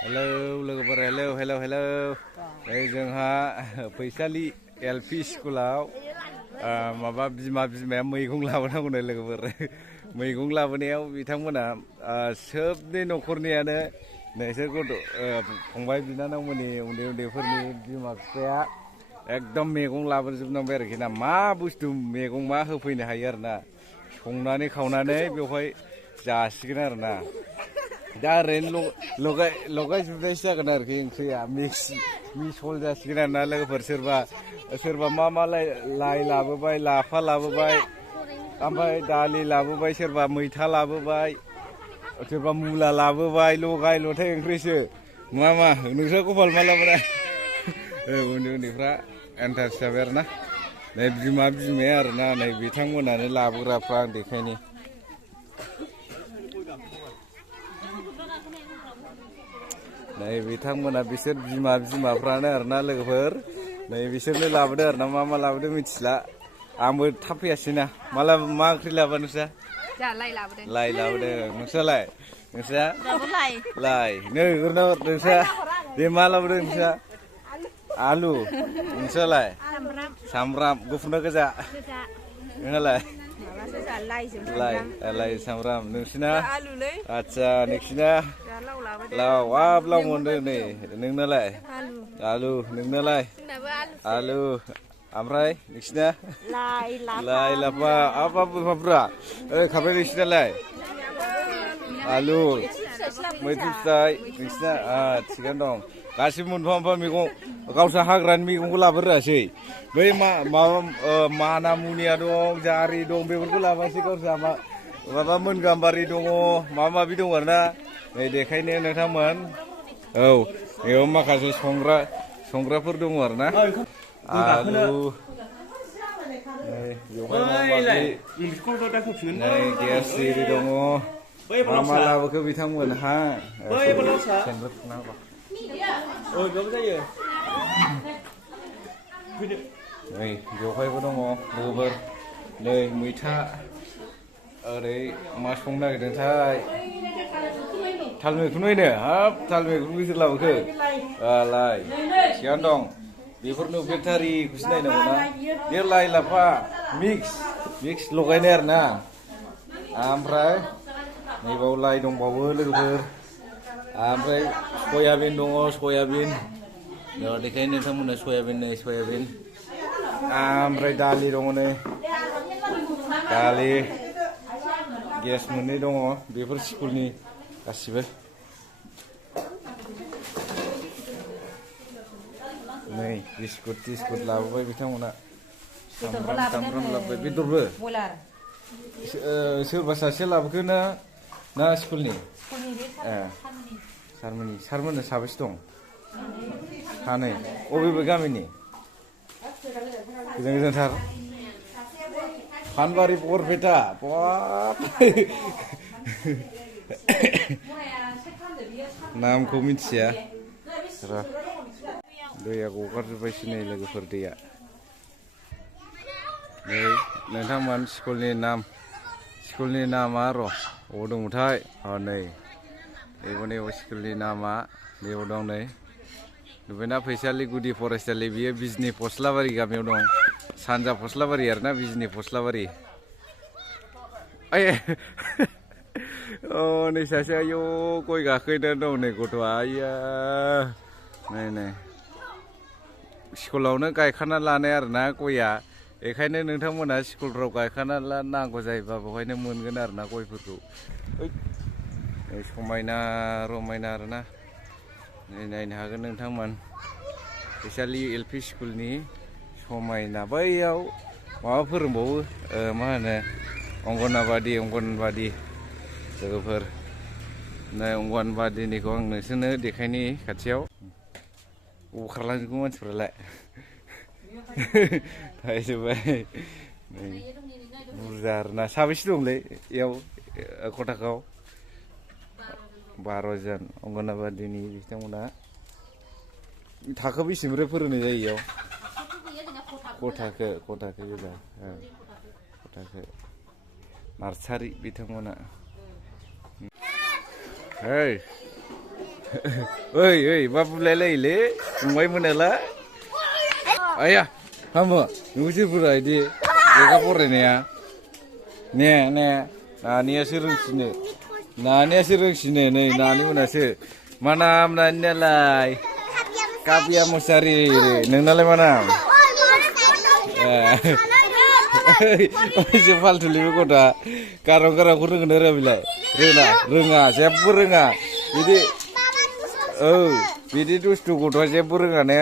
Hello लोगोफोर hello नै जोंहा फैसालि एलपि स्कुलाव माबा बिमाया मैगं लाबोनांगौनो लोगोफोर मैगं लाबोनायाव बिथांमोना सोबनि न'खरनियानो नोंसोर गथ' फंबाय बिनानावमोननि उन्दैफोरनि बिमा बिफाया एकदम मैगं लाबोजोबनांबाय आरोखि ना मा बुस्थु मैगं मा होफैनो हायो आरो ना संनानै खावनानै बेवहाय जासिगोन आरो ना दा ओरैनो लगायजोबनायसो जागोन आरोखि ओंख्रिया मिसल जासिगोन आरो ना लोगोफोर सोरबा मा लाइ लाबोबाय लाफा लाबोबाय ओमफ्राय दालि लाबोबाय सोरबा मैथा लाबोबाय सोरबा मुला लाबोबाय लगाय लथाय ओंख्रिसो मा नोंस्रा कपाल मा लाबोनाय उन्दैफ्रा एन्टारेस्ट जाबाय आरो ना नै बिमाया आरो ना नै बिथांमोनानो लाबोग्राफ्रा आं देखायनि नै बिथांमोना बिसोर बिमाफ्रानो आरोना लोगोफोर नै बिसोरनो लाबोदो आरो ना मा लाबोदो मिथिला आंबो थाब फैयासैना मा ओंख्रि लाबोआ नोंस्रा लाइ लाबोदो नोंस्रालाय लाइ नै नोंस्रा बे मा लाबोदो नोंस्रा आलु नोंस्रालाय सामब्राम गुफुरना गोजा नोंहालाय लाइ सामब्राम नोंसिना आदसा नोंसिना लाव मोनदों नै नोंनालाय आलु नोंनालाय आलु ओमफ्राय नोंसिना लाइ लाफा बुरजा खाबाय नोंसिनालाय आलु मैथ्रु फिथाइ नोंसिना थिगानो दं गासिबो मोनफा मैगं गावस्रा हाग्रानि मैगंखौ लाबोरोआसै बै माना मुनिया दं जारि दं बेफोरखौ लाबोआसै गावस्रा माबा मोन गाम्बारि दङ माबि दं आरो ना नै देखायनो नोंथांमोन औ बेयाव माखासे संग्राफोर दङ आरो ना आलु नै गेस एरि दङ मा लाबोखो बिथांमोनहा नै बेवहायबो दङ लोगोफोर नै मैथा ओरै मा संनो नागिरदोंथाय थाल मैखुन हाब थाल मैखुनखौ सोर लाबोखो लाइ थिगानो दं बेफोरनो बेटारिखौसो नायनांगौ ना बे लाइ लाफा मिक्स लगायनाय आरो ना ओमफ्राय नैबाव लाइ दंबावो लोगोफोर ओमफ्राय सयाबिन दङ सयाबिन देखायनो नोंथांमोननो सयाबिन ओमफ्राय दालि दङ नै दालि गेस मोननै दङ बेफोर स्कुलनि गासिबो नै बिस्कुट लाबोबाय बिथांमोना सामब्राम लाबोबाय बेदरबो सोरबा सासे लाबोखो ना स्कुलनि सारमोननो साबेसे दं सानै अबे गामिनि गोजानथार फानबारि बरपेटा नामखौ मिथिया दैया गगारजोब्बायसो नै लोगोफोर दैया नै नोंथांमोन स्कुलनि नामा र' अबाव दंमोनथाय नै बेयाव स्कुलनि नामा बेयाव दं नै नुबायना फैसालि गुदि फरायसालि बियो बिजनि फस्लाबारि गामियाव दं सानजा फस्लाबारि आरोना बिजनि फस्लाबारि नै सासे आयौ गय गाखोना दं नै गथ'आ आइया नै स्कुलावनो गायखाना लानाय आरोना गया बेखायनो नोंथांमोना स्कुलफ्राव गायखाना नांगौ जायोबा बेवहायनो मोनगोन आरोना गयफोरखौ समायना रमायना आरोना नै नायनो हागोन नोंथांमोन फैसालि एलपि स्कुलनि समायना बैयाव माबा फोरोंबावो मा होनो अंगनबादि लोगोफोर नै अंगनबादिनिखौ आं नोंसोरनो देखायनि खाथियाव खारलांजोबगौ मानसिफ्रालाय थाहैजोब्बाय बुरजा आरोना साबेसे दंलै बेयाव खथाखौ 12 जन अंगनबादिनि बिथांमोना थाखो बेसेनिफ्राय फोरोंनाय जायो बेयाव खथाखो गोजा खथाखो नार्सारि बिथांमोना ओइ मा बुलायलायोलै फंबाय मोनाला आया हामो नोंसोरफोरा इदि लेखा फरायनाया ने नानियासो रोंसिनो नै नानि मोनासो मा नाम नानियालाय काबिया मुसारि नोंनालाय मा नाम एसे फाल्थुलिबो गथ'आ गारांखौ रोंगोन रोङा बिलाय रोङा जेबो रोङा बिदि बिदि दुस्थु गथ'आ जेबो रोङा ने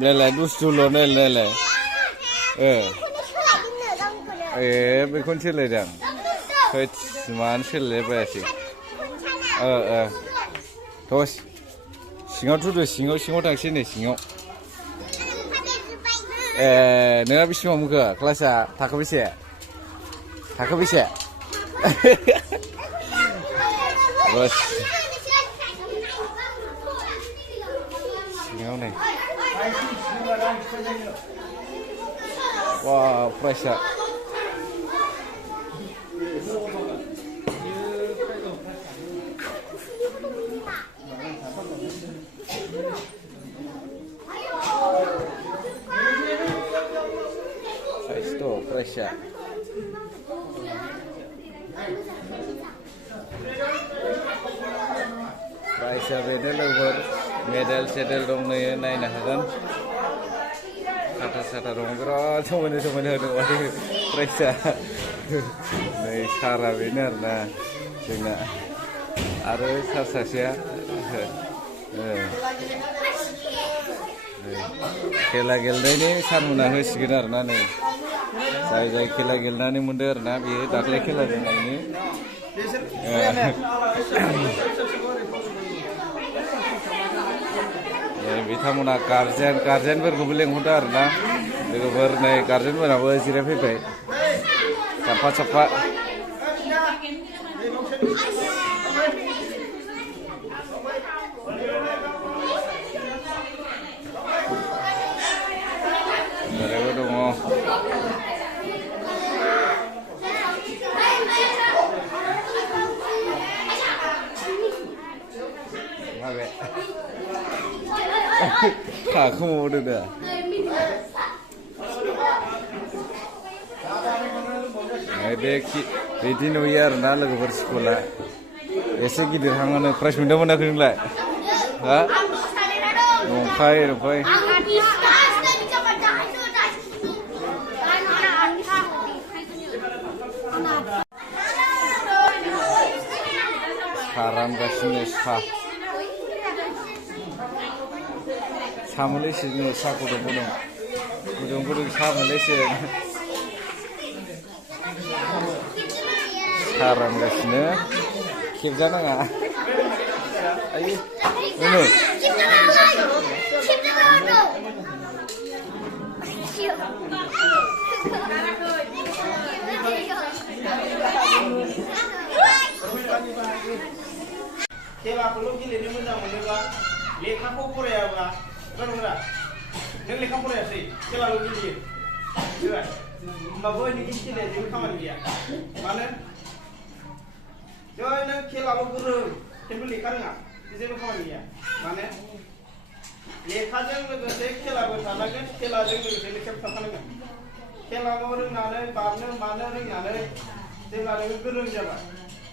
नायलाय दुस्थुल' नायलाय बेखौनो सोलायदां हैद मानो सोलायलायबायासै थ' सिङाव थुदो सिङाव थांसै नै सिङाव नोंहा बेसेबां मोनखो क्लासा थाखो बेसे बस सिङाव नै wah fresh ya itu fresh ya fresh ya beda loh medal dong nih naik kan kata dong berat semuanya aduh periksa nih cara bener nah cina harus sasasia खेला गेलेनायनि सान मोना होसिगोन आरोना नै जाय खेला गेलेनानै मोनदों आरोना बेयो दाख्लै खेला गेलेनायनि बिथांमोना गार्जेनफोरखौबो लेंहरदों आरोना लोगोफोर नै गार्जेनफोराबो जिरायफैबाय साफा ओरैबो दङ माबे खाखौ मावदों दा बे बिदि नुयो आरोना लोगोफोर स्कुला एसे गिदिरहाङानो प्राइज मोनदों मोनाखै नोंलाय हा नंखाय खालामगासिनो सा मोनलायसिनो सा गुदुं सा मोनलायसिनो खालामगासिनो खेबजानाङा आयु खेलाखौल' गेलेनो मोजां मोनोबा लेखाखौ फरायाबा नंगौना नों लेखा फरायासै खेलाल' गेलेयो होमबाबो नोंनि खेलाया जेबो खामानि गैया मानो जै नों खेलाल' गोरों खिन्थु लेखा रोङा जेबो खामानि गैया मानो लेखाजों लोगोसे खेलाबो थानांगोन खेलाजों लोगोसे लेखाबो थाफानांगोन खेलाल' रोंनानै बारनो मानो रोंनानै जेब्ला नोङो गोरों जाबाय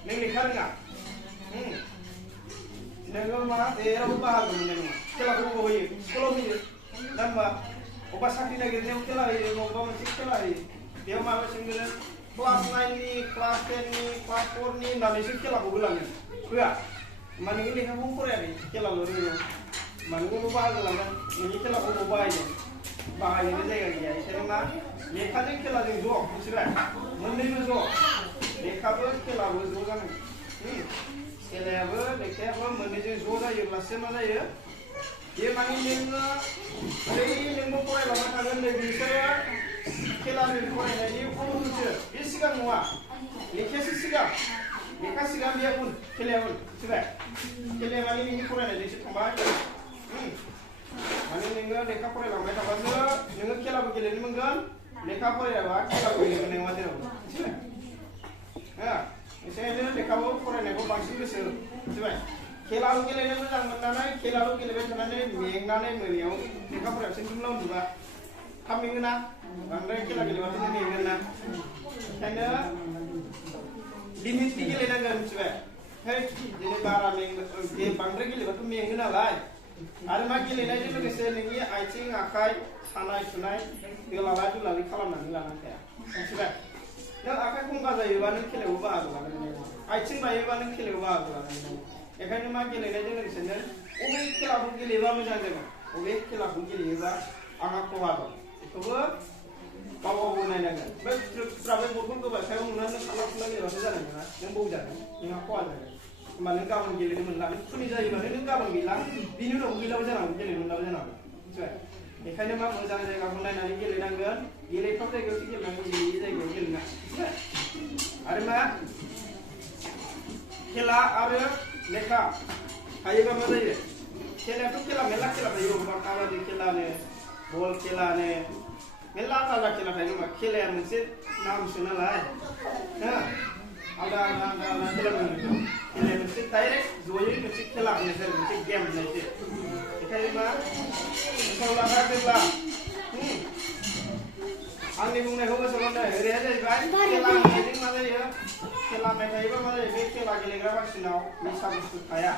नों लेखा रोङा नोङो मा जेरावबो बाहागो मोननाय नङा खेलाखौ बबाव होयो स्कुलाव होयो दा होमबा अबेबा साख्रि नागिरनायाव खेला होयो बबेबा मोनसे खेला होयो बेयाव माबा सोंगोन क्लास 9नि क्लास 10नि क्लास 4नि होननानैसो खेलाखौबो लाङो होआ होमबा नोङो लेखाखौ फरायाखै खेलाल' रोङो होमबा नोंबो बाहागो लागोन नोंनि खेलाखौ बाहायनो जायगा गैया बेखायनो मा लेखाजों खेलाजों ज' मिथिबाय मोननैबो ज' लेखाबो खेलाबो ज' जानांगोन खेलायाबो लेखायाबो मोननैजों ज' जायोब्लासो मा जायो बे माने नोङो नोंबो फरायलांबाय थागोन नै बिसोरो खेलानि फरायनायनि उनसो बे सिगां नङा लेखायासो सिगां लेखा सिगां बे उन खेलाया उन मिथिबाय खेलाया माने नोंनि फरायनायजोंसो थांबाय माने नोङो लेखा फरायलांबाय थाबासो नोङो खेलाबो गेलेनो मोनगोन लेखा फरायाबा खेलाबो गेलेनो नङा जेरावबो मिथिबाय एसेनो लेखाबो फरायनायखौ बांसिन गोसो मिथिबाय खेलाल गेलेनो मोजां मोननानै खेलाल गेलेबाय थानानै मेंनानै मोनायाव लेखा फरायाव सिन्दुंला उन्दुबा थाब मेङोना बांद्राय खेला गेलेबाथ' मेङोना ओंखायनो लिमिटनि गेलेनांगोन मिथिबाय है दिनै बारा बांद्राय गेलेबाथ' मेङो नालाय आरो मा गेलेनायजों लोगोसे नोंनि आथिं आखाइ सानाय सुनाय दोलाला दुलालि खालामनानै लानानै थाया मिथिबाय नों आखाइ खंगा जायोबा नों खेलायाव बाहागो लानो आथिं बायोबा नों खेलायाव बाहागो लानो बेखायनो मा गेलेनायजों लोगोसे नों अबे खेलाखौ गेलेबा मोजां जागोन अबे खेलाखौ गेलेयोबा आंहा खहा दं बेखौबो गाव गावबो नायनांगोन बे बलखौ गोबाय सायाव नुनानै नों खाला खुला गेलेबाथ' जानाय नङा नों बौजागोन नोंहा खहा जागोन होमबा नों गाबोन गेलेनो मोनला नों खुनि जायोबानो नों गाबोन गैला बिनि उनाव गैलाबो जानांगौ गेलेनो मोनलाबो जानांगौ मिथिबाय बेखायनो मा मोजां जायगाखौ नायनानै गेलेनांगोन गेलेथाव जायगायावसो गेलेनांगौ गेलेयि जायगायाव गेलेना आरो मा खेला आरो लेखा थायोबा मा जायो खेलायाथ' खेला मेरला खेला थायो अबेबा काबादि खेलानो बल खेलानो मेरला आलादा खेला थायो होनबा खेलाया मोनसे नामसो नालाय आलादा खेला दं खेलाया मोनसे डाइरेक्ट जयै मोनसे खेला होननायसो मोनसे गेम होननायसो बेखायनो मा गोसोआव लाखादोंब्ला आंनि बुंनायखौ गोसोआव लादो ओरैहाय जाहैबाय खेला होननायजों मा जायो खेला होननाय थायोबा मा जायो बे खेला गेलेग्रा मानसिनाव निसा बुस्थु थाया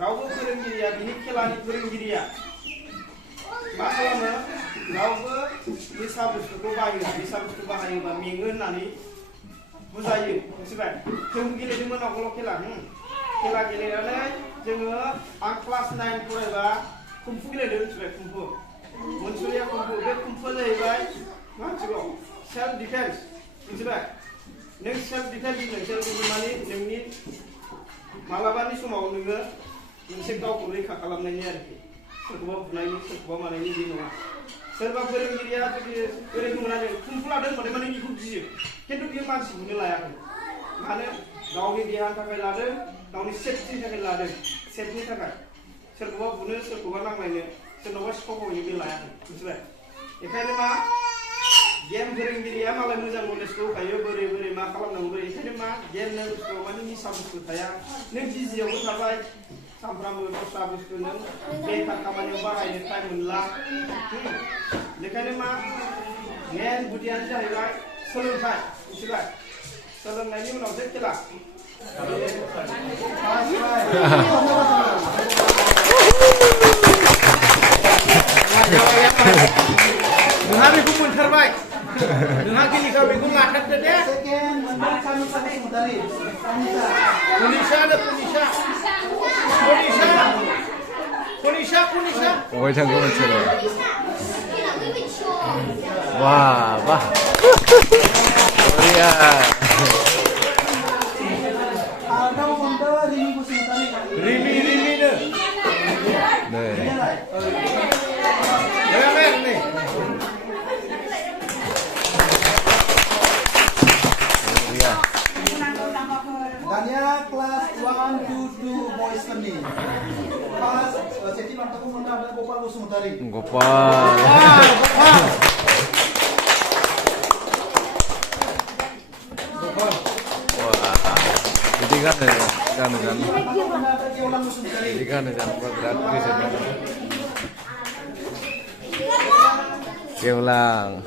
रावबो फोरोंगिरिया बिनि खेलानि फोरोंगिरिया मा खालामो रावबो निसा बुस्थुखौ बाहायो निसा बुस्थु बाहायोबा मेङो होननानै बुजायो मिथिबाय जों गेलेदोंमोन आवगोलाव खेला गेलेनानै जोङो आं क्लास 9 फरायबा कुम्फु गेलेदों मिथिबाय कुम्फु मोनसुरिया कुम्फु बे कुम्फुआ जाहैबाय मा मिथिगौ सेल्फ डिफेन्स मिथिबाय नों सेल्फ डिफेन्स माने नोंनि मालाबानि समाव नोङो मोनसे गावखौ रैखा खालामनायनि आरोखि सोरखौबा बुनायनि सोरखौबा मानायनि बे नङा सोरबा फोरोंगिरिया जुदि ओरैनो मोनानो कुम्फु लादों होनबाथाय माने बेखौ गियो खिन्थु बियो मानसि बुनो लायाखै मानो गावनि देहानि थाखाय लादों गावनि सेफटिनि थाखाय लादों सेफनि थाखाय सोरखौबा बुनो सोरखौबा नांलायनो सोरनावबा सिखाव खावनो बे लायाखै मिथिबाय बेखायनो मा गेम फोरोंगिरिया मालाय मोजां नलेजखौ होखायो बोरै बोरै मा खालामनांगौ बोरै बेखायनो मा गेम बुस्थुआव माने निसा बुस्थु थाया नों बिजियावबो थाबाय सानफ्रामबो दस्रा बुस्थु नों बेखार खामानियाव बाहायनो टाइम मोनला बेखायनो मा मेन गुदियानो जाहैबाय सोलोंथाइ मिथिबाय सोलोंनायनि उनावसो खेला नोंहा बेखौ मोनथारबाय नोंहा गेलेखा बेखौ लाथारदो दे अबाय थांगौ नोंसोरो wah wah iya Rimi deh nih Dania kelas 1 to 2 boys nih. Pas jadi mantaku menang dan Gopal Kusumutari. Gopal. Jadi kan berat biasanya. Keulang.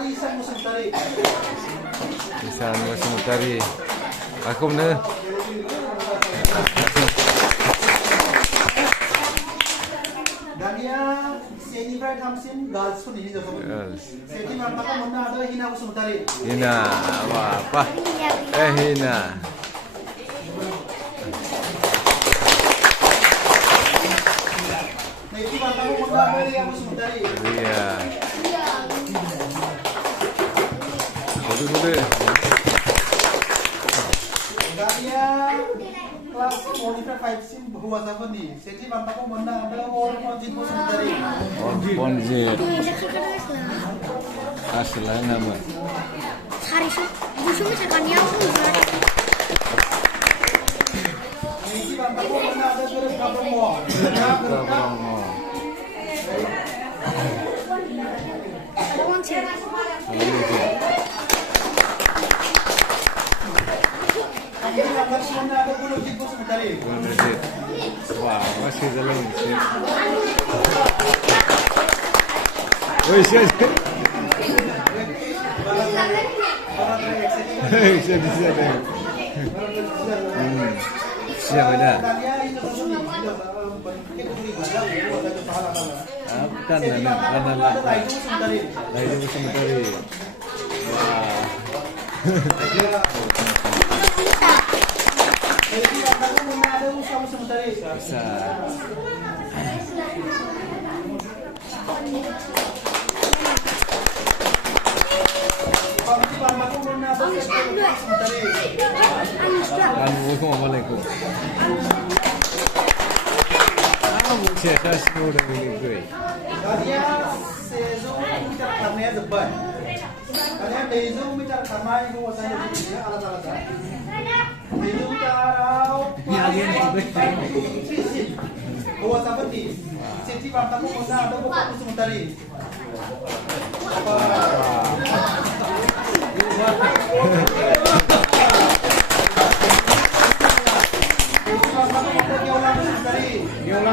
Isan Kusumutari. Aku bener. Dania seni pride hamsin girls pun ini jatuh. Seni mantaku mana ada Hina Kusumutari. Hina, apa? Hina. Seni mantaku mana ada Hina Kusumutari. Iya. Betul. Dania kelas Monita 5 sim bahwa apa nih? Seni mantaku mana ada Orponjit Kusumutari. Orponjit. Asli nama. Harisu, busuk sekali aku. Seni mantaku mana ada Gerus Kabromo. Malaysia. Jadi bangga semua ada bulu jibu sebentar ini. Wah, masih jalan sih. Woi, siapa? Bisa deh. Siapa dah? Bukan lah. Lagi sebentar. Wah. Bisa. Assalamualaikum. Saya sudah beli. Kalian sezo bicara karena depan. Kalian dezo bicara karena itu wasanya begini alat-alat. Dezo bicara. Bawa seperti. Sesi bantamu mana ada buku sebentar ini.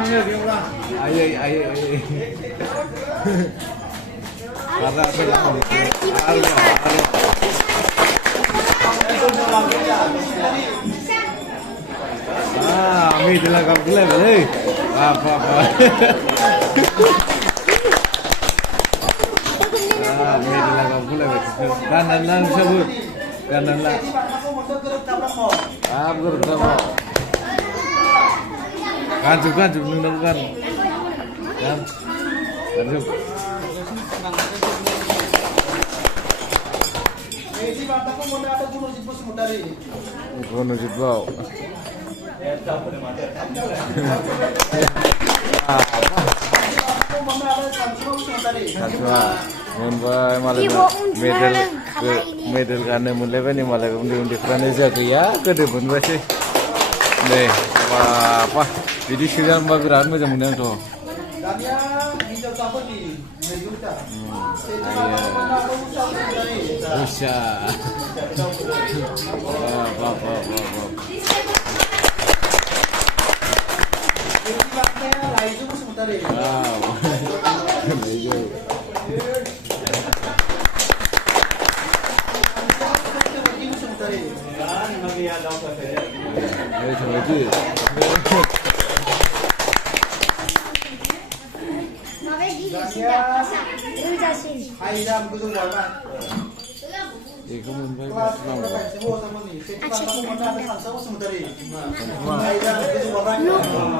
Diulang. Ayo. Mie telah kau gula boleh. Apa. Mie telah kau gula betul. Kanan sebut. Kanan lah. Berapa? Kanjuk nung kan. Kanjuk. Gunung Jibau. Medal karena mulai ni malah undi kerana jaga ya kedepun masih. Deh, apa? Jadi sudah berat macam mana tu? Bisa. Apa.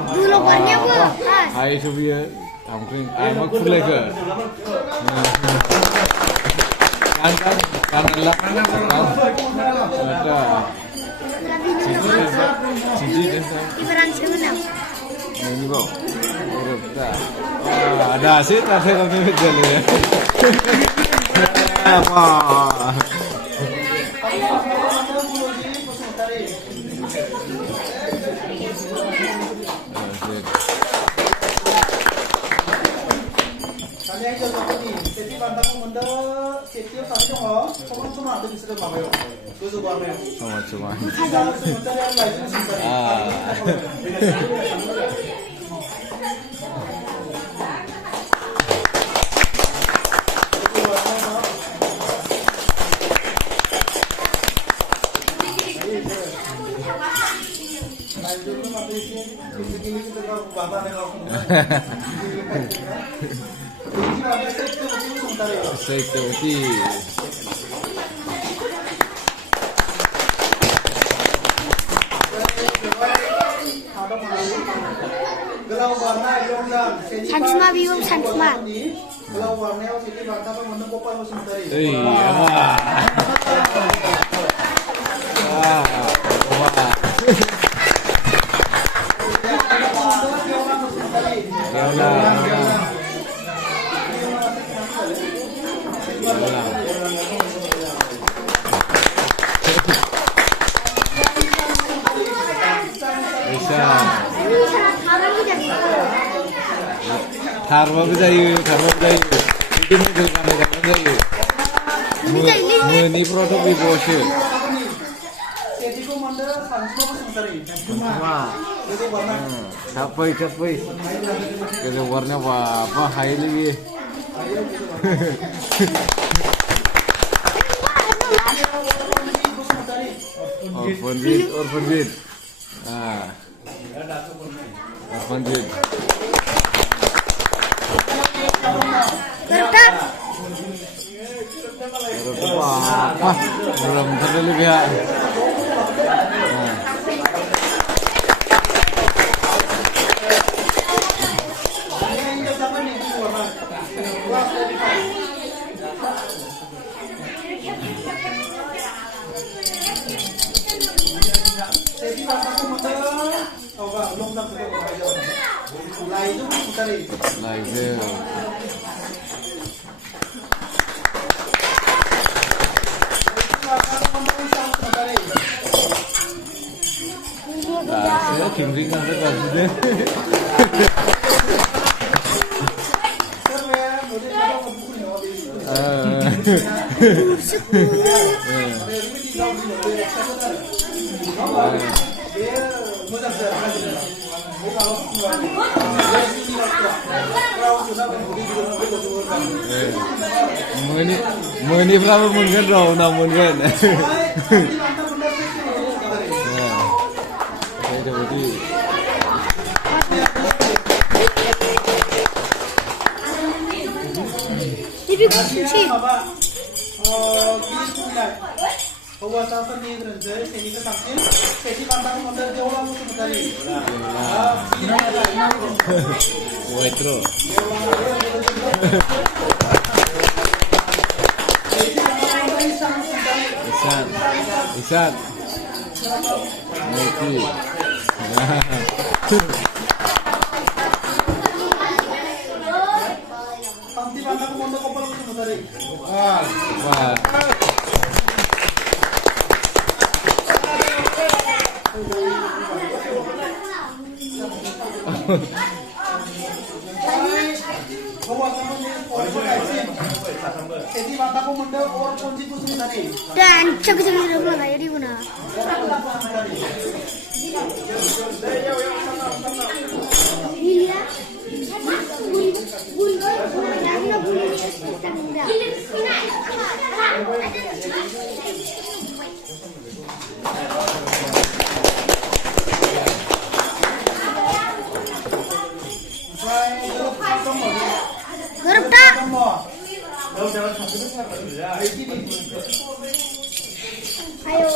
Dulu warnanya apa? Air tu biar tamkin. Air mak kulai ke? Kan lah. Ada. Cici dan Ibaran sebenar. ini bau. Ada asyik tak saya kami berjalan. Apa? Kalian itu apa ni? Setiap bantamu menda setiap satu orang, semua ada bisa bermain. Tujuh bermain. Cuma. Sebentar yang lain sebentar. Saya terti. Sansma biung sansma. Tharma भी जाइए, बिल्कुल करने जाइए. Meni produk di bosnya. Setiap komandan Sansma Bosumtari. Capai. Kalau warna apa? Hai lagi. Orphan Beat. Orphan Beat. Kertas. Apa? Belum terlalu ya. Kimring nanti kasih Meni berapa mungkin roh namun kan. Tapi kunci. Waitro. Isan. Meki. Wah. Dan cek-cek dulu lah ya di mana. Iya. Gertak. Ayo.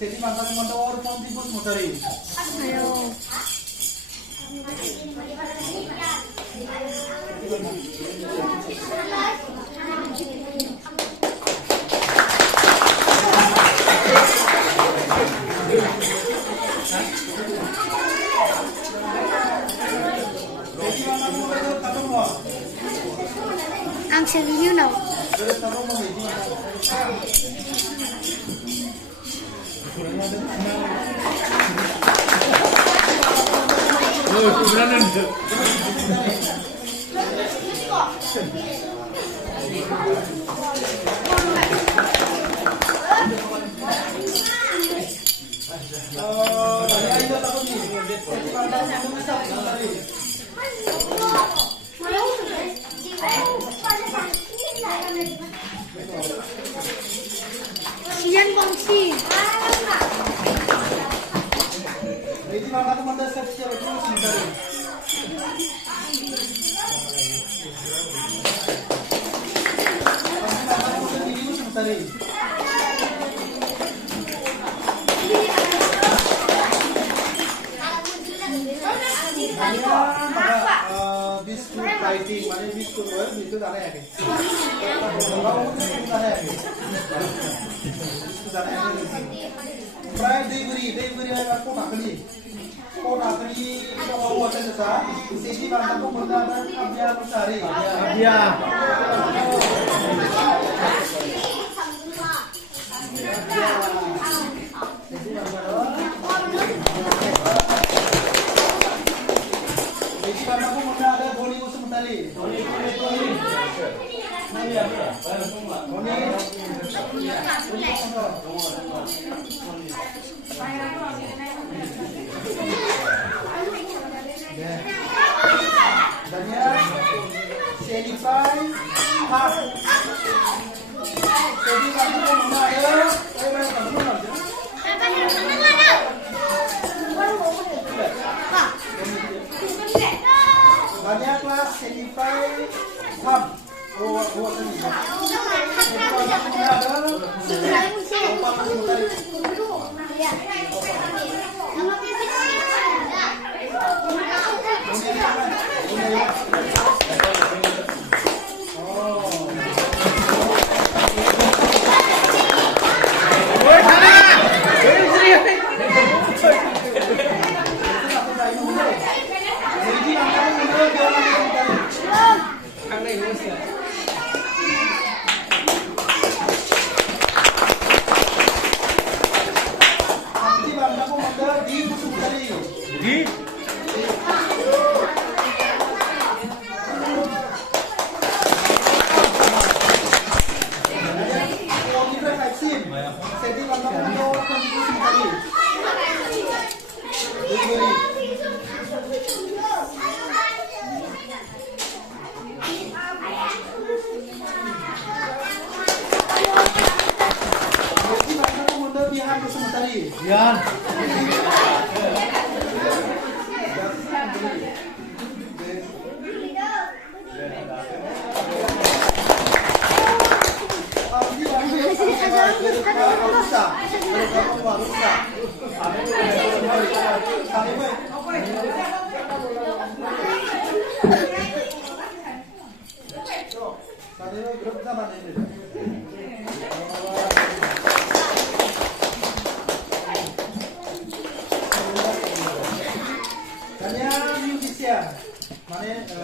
Jadi Bangsa Komando Ponti Bosmutari. Ayo. Ang serius now. Sian kongsi. Reji Bangsa Komando Sepsia Bosmutari. Biskut fighting, mana biskut work, biskut ada ya? Kalau biskut ada ya? Biskut ada ya? Pray delivery aku nak beli. Kau nak beli kalau ada jasa, sisi Bangsa Komando Abia Lestari. Abia. Banyak kelas Sedify Hub.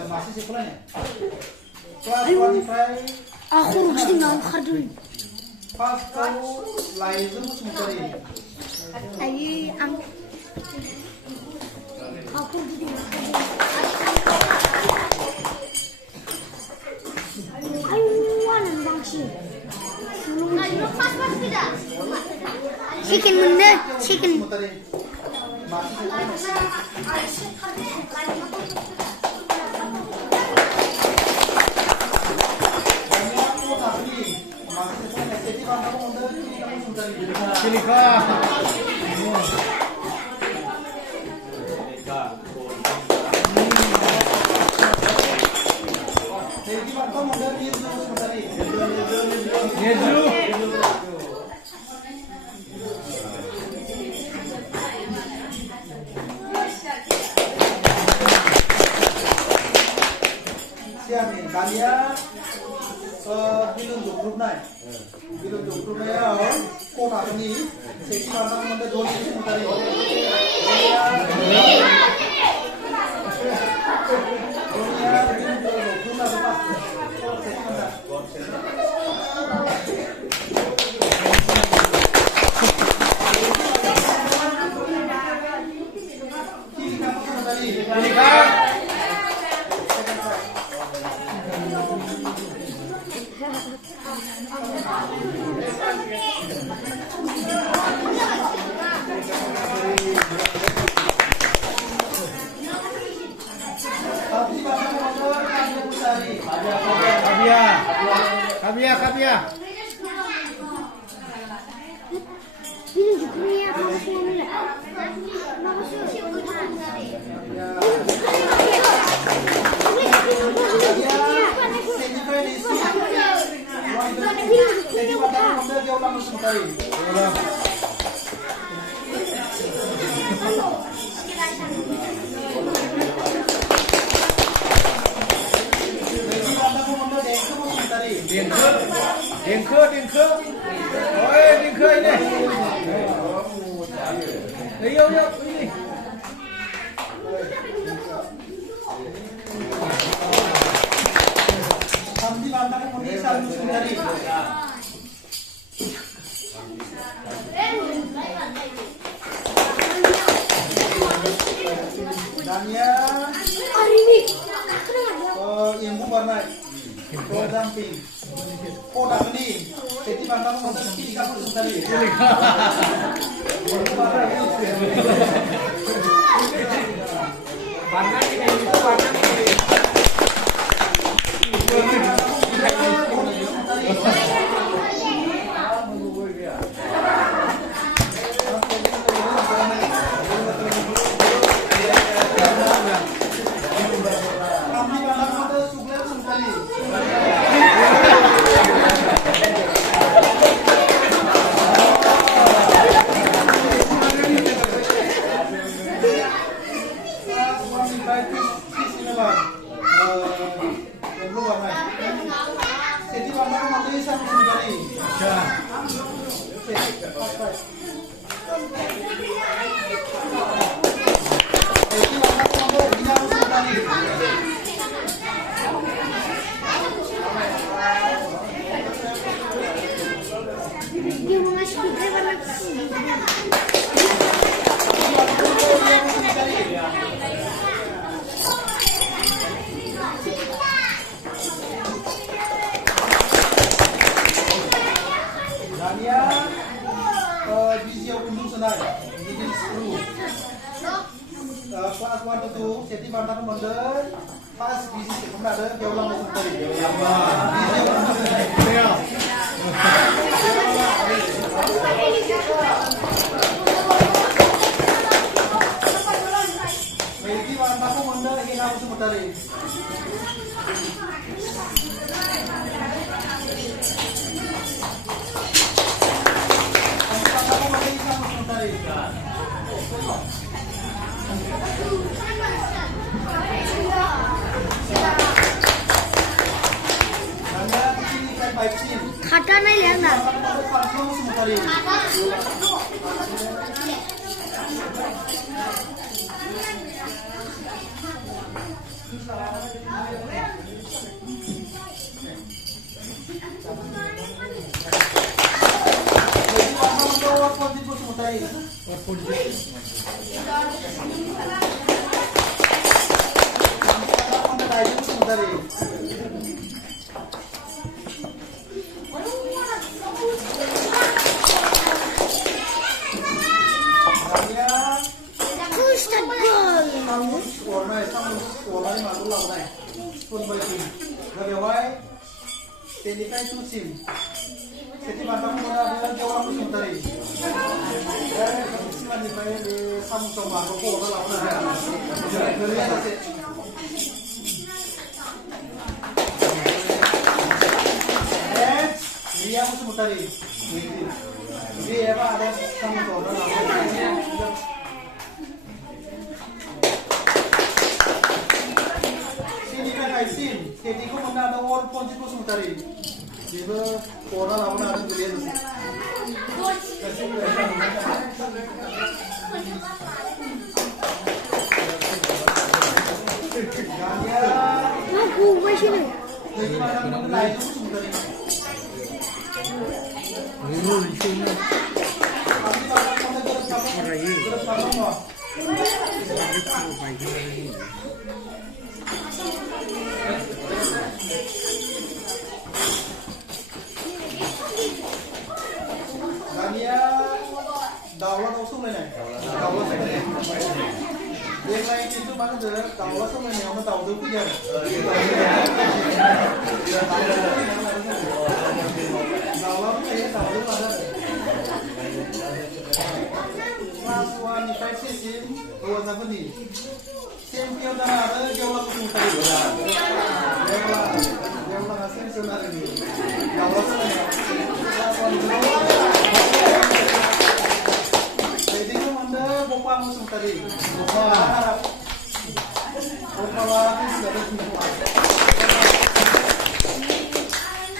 Masih sekolahnya. Kelas 25. Aku harus tinggal kardun. Pas kau lain itu mencari. Ayi ang. Aku harus tinggal. Ayuan bangsi. Ayo pas tidak. Chicken mende, chicken. nih. Kalian bilun grup naik. Bilun grup naik ya. Kota ini sesi mana mana dua sesi mutari. Kabia. Ini juga kamu semua ya. Dengke. Oi, dengke ini. Ayo ini. Sambil bantang kemudian sambil sundari. Dania. Hari ini. Yang bubar naik. Damping. Kodak ini. Jadi bantang kemudian tiga sundari. Bantang ini bantang ini. Dia mau ngasih kita warna putih. Dania biji undung senai. Biji 10. Kelas 1 to 2 seti bantang kemudian pas biji sekolah ada dia ulang masuk tadi. Biji undung senai. Biji bantang kemudian ini harus sementari. Kata naik ya nak. Sini Ponjit Bosumataरि बेबो खर'ना लाबोनो हादों गोलैया दसे Dania Daulat đâu xuống đây này Daulat xuống đây Đêm nay itu mana tuh Daulat xuống đây này ông tàu đứng kia Daulat cái tàu đứng mana Kelas 1 5 season 2017 Champion dah ada Daulat xuống đây Daulat hasil sudah ini Daulat xuống đây Bopal Bosumatari. Bopal lagi sudah ada semua.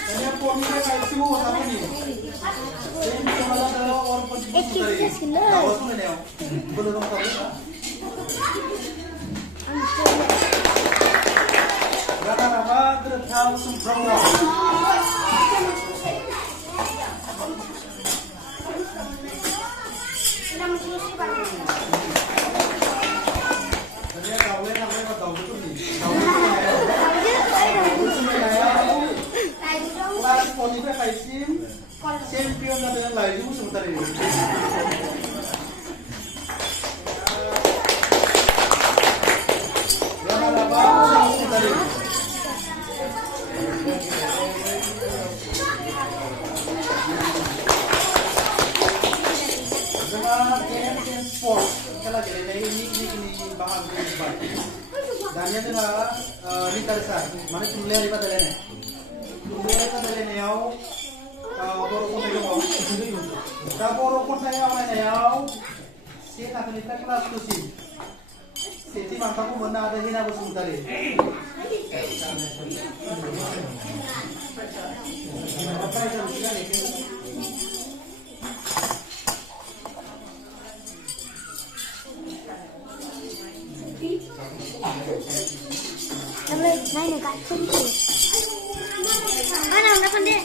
Ini pokoknya kayak semua apa nih? Ini cuma ada orang Ponjit Bosumatari. Tahu semua nih, belum tahu. Rata-rata tertahu semua. Champion dengan lagi sebentar ini. Dengan game sport, kalau jadi ini bahan berubah. Dan yang kedua, ini terasa, mana tulisan lipat ada nih. Tulisan lipat ada nih yang borokon tayo mo. Sa borokon tayo ayaw. Si nakalita kelas tusin. Si ti mangka ko muna ada hina Bosumatari. Apa itu sila ni? Naik dekat sini. Mana nak pandai?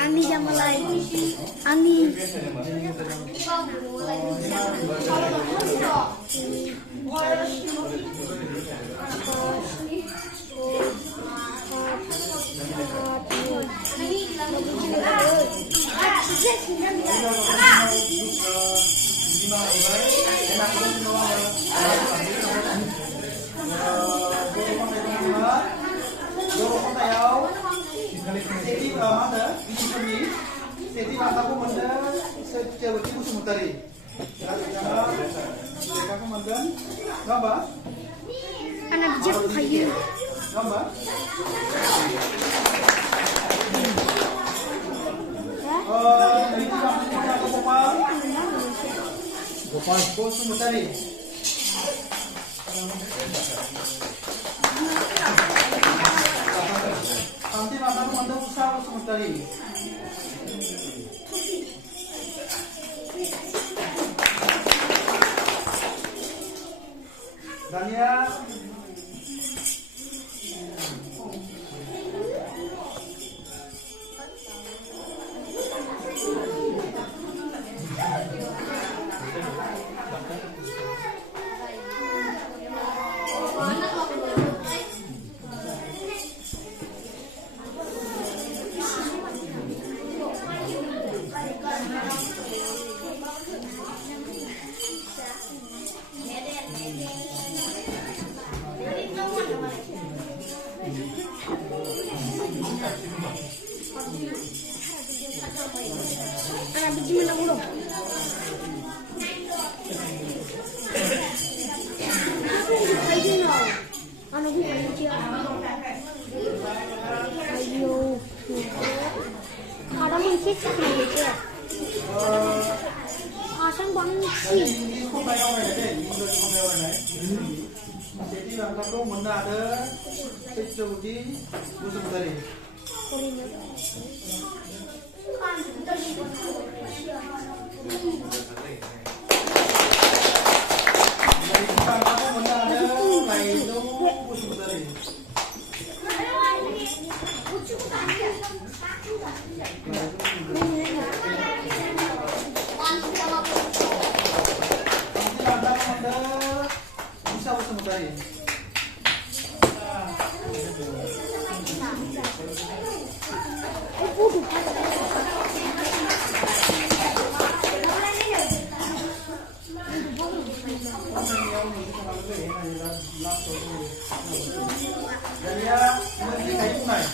Ani yang mulai. Ani. Seti mana? Ini Seti mataku mana? Sejauh itu Bosumatari. Jangan mereka kemandan. Gambar? Anak jauh kayu. Gambar? Ini kita Bopal. Bopal Bosumatari. Nanti mataku mana usaha Bosumatari. Dania anak biji mana belum? Ayo, anak biji ayo, ada mungkin sih. Asan banget sih. Jadi langkahku mana ada Sejodi Bosumtari. Langkahku mana ada Laido Bosumtari. Bisa Bosumtari. Dania Menteri Kayu Tunai.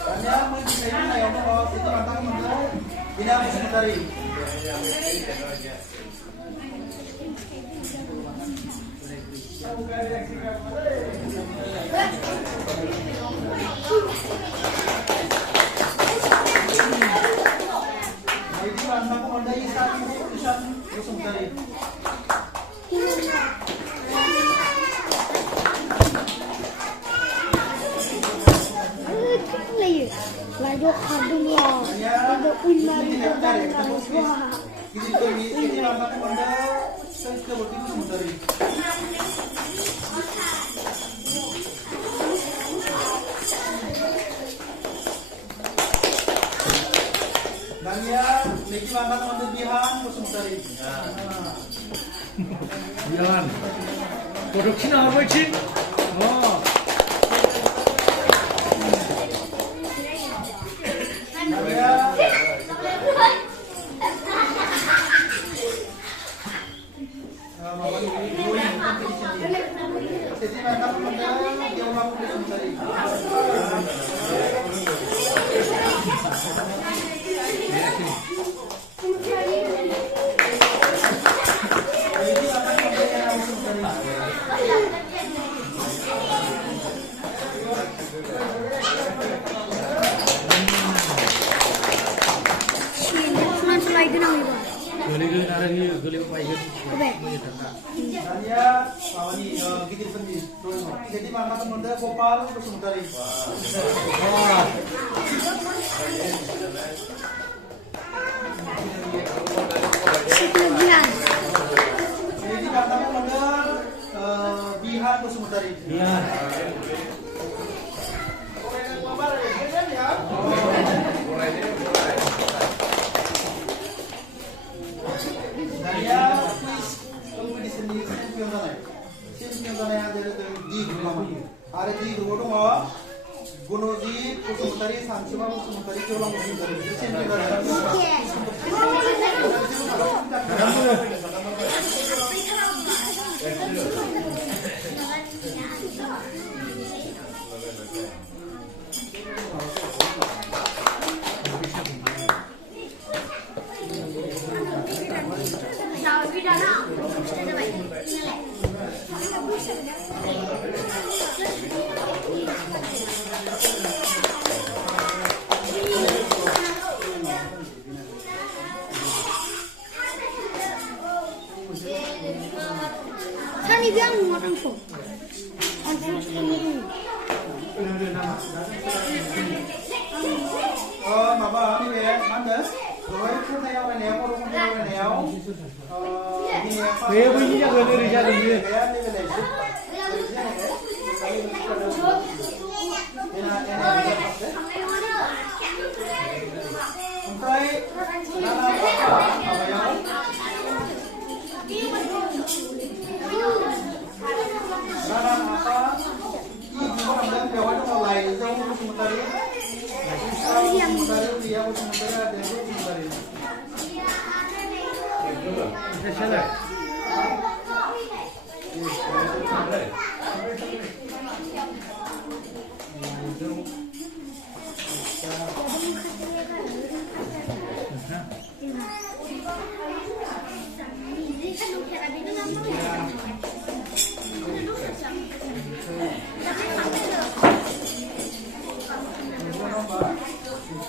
Dania Menteri Kayu Tunai yang mau itu mantan menteri Bina Bosumtari. Jadi langkahku mana Isa Bosumtari. Lalu Abdullah, lalu Umar, Ini langkahku mana Sejodi Bosumtari. Dania Niki langkahku mana Bihan Bosumtari. Bihan. Produksinya apa sih? Oh. Dania Jadi langkahku mana Diawang Bosumtari. Jadi langkahku mana Diawang Bosumtari. Geli-geli ada di geli pakai. Dania Pawani Gitir Pendi. Jadi langkahku mana Gopal Bosumtari. Wah. Jadi langkahku mana Bihan Bosumtari. Bihan. Dania please competition ni champion tanai. Champion tanai ada di rumah. Ada di rumah. Gunoji Bosumtari Sansima Bosumtari Kirolang Bosumtari. Champion Kan bilang mau angkut. Mama ini ya, mana? Rồi phút này ông này néo, con ông này néo. Thế bây giờ gần đây ra được gì?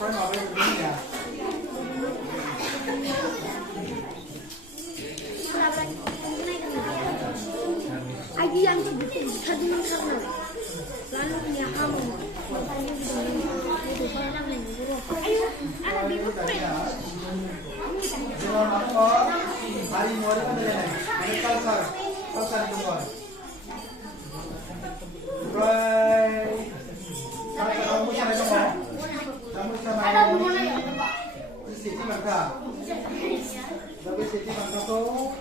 Friend of 사진을 사고 나는 그냥 하고 ayo anak bibu hari mau ada nih, ada kalsar itu kan. Right, kamu sana itu mau, kamu sana. Siti bangka, tapi siti bangka tuh,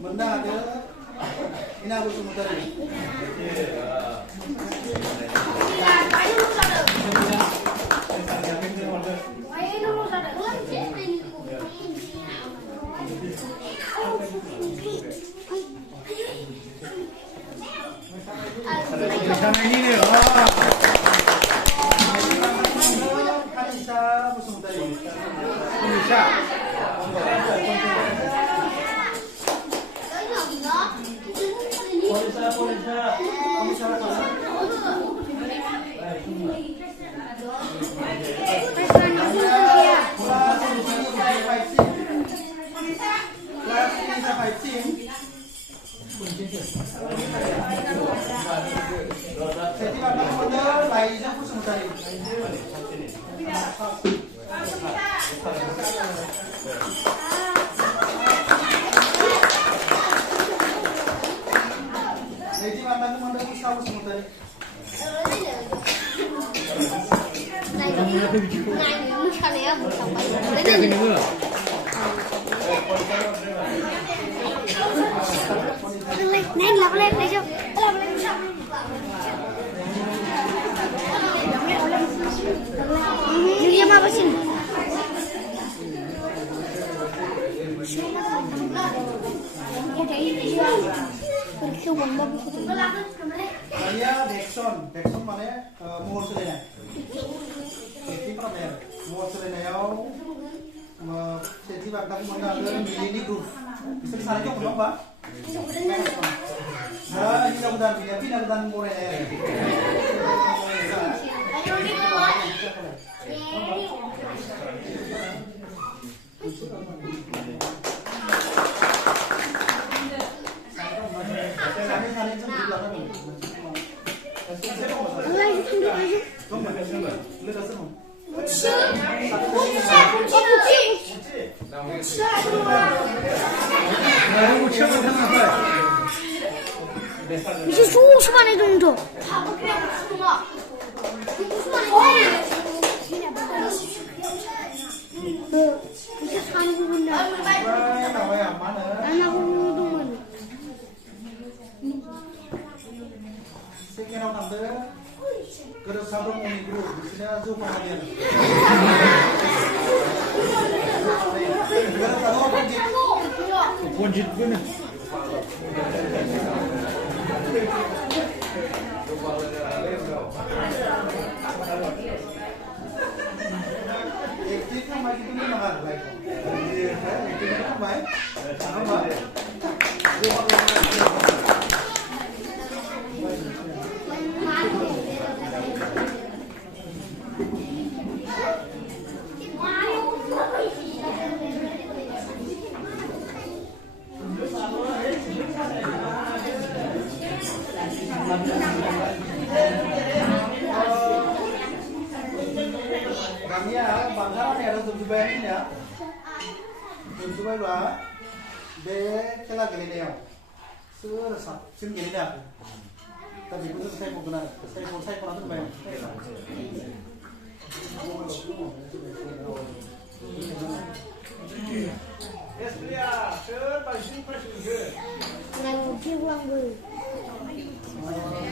benda ada, ini aku semua tadi. Sana ini nih. Kanisa musuh tadi. Kanisa. Neng làm lên đây cho làm lên dia apa sih? Saya Dexon mana? Mohon selena. Jadi apa ya? Mohon selena yau. Jadi bakal mana ada mini group. Bisa sana juga belum pak? Nah, ini udah pindah dan mulai ya. Bisa susah nih dong. Bisa sanggup bunda. Anak dong. Sekian orang anda kerja sabun ini guru di sini aja kemudian. Ponjit guna. Kita masih punya mahal lagi. Kita baik. Apa? Kami bangsa ni ada tujuh bayi ni ya. Tujuh bayi lah. Be kela gini ni ya. Serasa sim gini dah. Tapi itu saya mau kenal. Saya pernah tu bayi. Yes, dia. Sir, pasti pasti. Nanti uang dulu.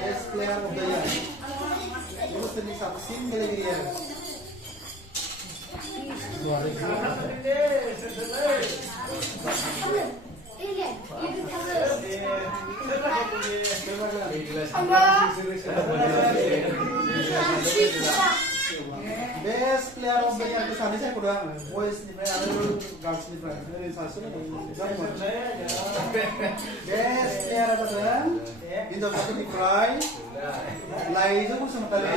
Yes, dia budaya. Itu seni saksin gini ya. Best player of the year ke sana saya kurang. Boys ni player ada girls ni player. Ini salah satu. Best player apa tuh? Ini satu di Cry. Lain itu pun sementara.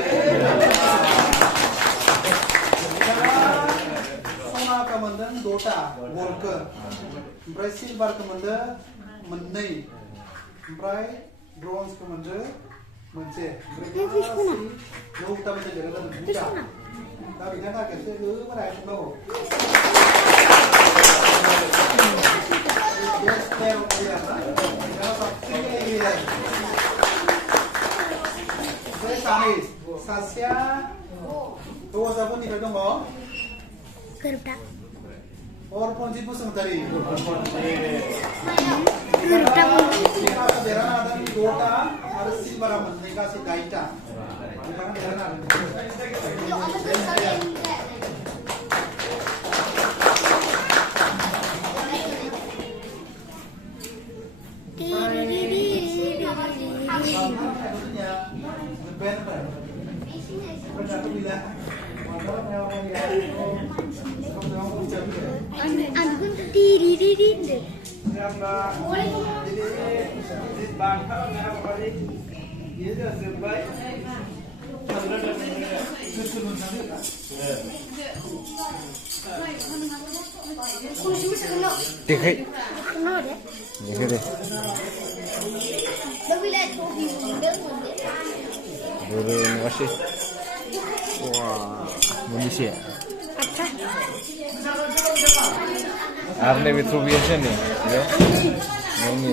Sama kemudian Dota, Worker. Silver kemudian menai. Omprai bronze komandan mounse no kita bisa jaga dan buka tapi kan agak sih mana yang tahu yes tahu ya kalau pasti ya saya Sanis Sasya tuh siapa nih dong kok Garuda. और कौन C पुस्तक तरी Garuda. का बेरा आदम गोटा और silver मंदे का से गाइटा bukan बेरा आदम Angun diri. Dekai. Kenal deh. Dekai deh. Tapi lihat hobi model. Baru masih. Wah, manusia. Apa? Arne mitro biasa nih, ya. Ini.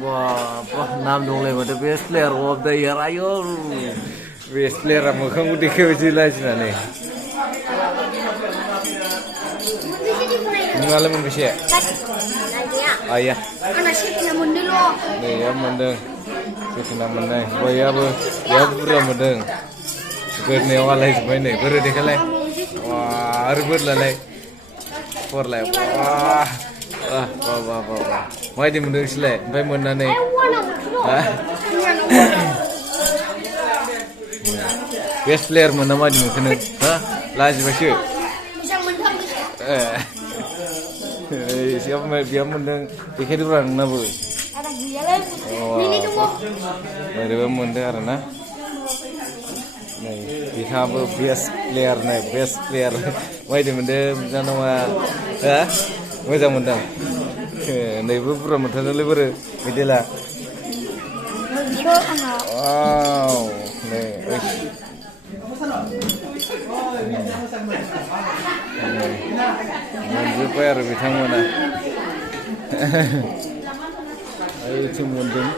Wah, apa nam dong lewat the best player of the year ayo. Best player apa kamu dikau jelas nih. Mengalami bisa. Ayah. Anak sih kena mendel loh. Nih ya mendeng. Kita mendeng. Oh ya bu, ya pura mendeng. Gerne wala is bane. Baru dikalai. Wah, arbur lalai. For lai. Wah. Wah. Mai di mendeng sile. Bai menda nih. Best player mana maju mungkin. Hah? Last masuk. Bisa mendel. Siapa dia mendeng dikit orang nabu. Ada gila lagi. Ini kamu. Mereka mendeng karena. Nih, kita best player. Mai di mendeng jangan mah, mai jangan mendeng. Nih pura mendeng lebar, midela. Wow, nih. Menjepar bitamana. Ayo cumundin.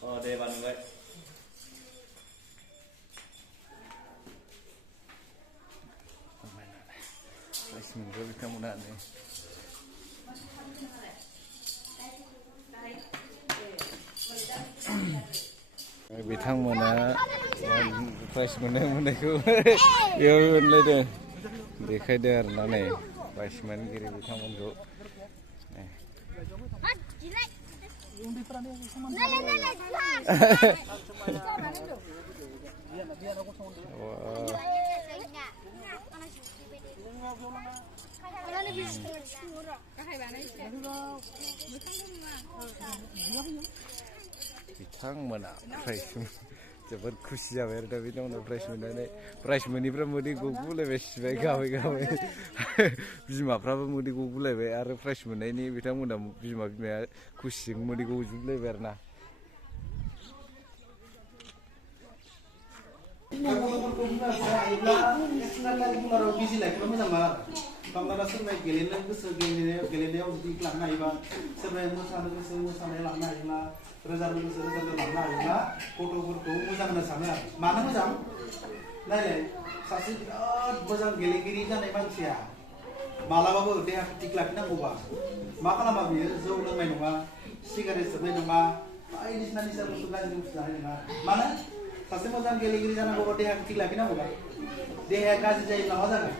Oh, deh ban vậy. Mình có cái một đạn này. Bị thăng mà nó price mình đây cứ yêu lên đây để khai đơn nó này price mình cái bị thăng mình rồi này. बिथांमोना prize जोबोद खुसि जाबाय आरो दा बिथांमोना prize मोननानै prize मोनैफ्रा मोदै गगुलायबाय सिबाय गाबै गाबै बिमाफ्राबो मोदै गगुलायबाय आरो प्राइज मोननायनि बिथांमोना बिमाया खुसिजों मोदै गजोबलायबाय आरो ना Kamera sorbay gelene goso gelene जुदि लांनो हायोबा सोरबाया मोसानो गोसो मोसानाय लांनो हायोब्ला रोजाबनो गोसो रोजाबनो लांनो हायोब्ला गथ'फोरखौ मोजां होनो सानो आरो मानो मोजां नायलाय सासे बिराद मोजां गेलेगिरि जानाय मानसिया मालाबाबो देहाखौ थिग लाखिनांगौबा मा खालामा बियो जौ लोंनाय नङा सिगारेट सोबनाय नङा बायदिसिना निसा बुस्थु गाज्रि बुस्थु जानाय नङा मानो सासे मोजां गेलेगिरि जानांगौबा देहाखौ थिग लाखिनांगौबा देहाया गाज्रि जायोब्ला मा जागोन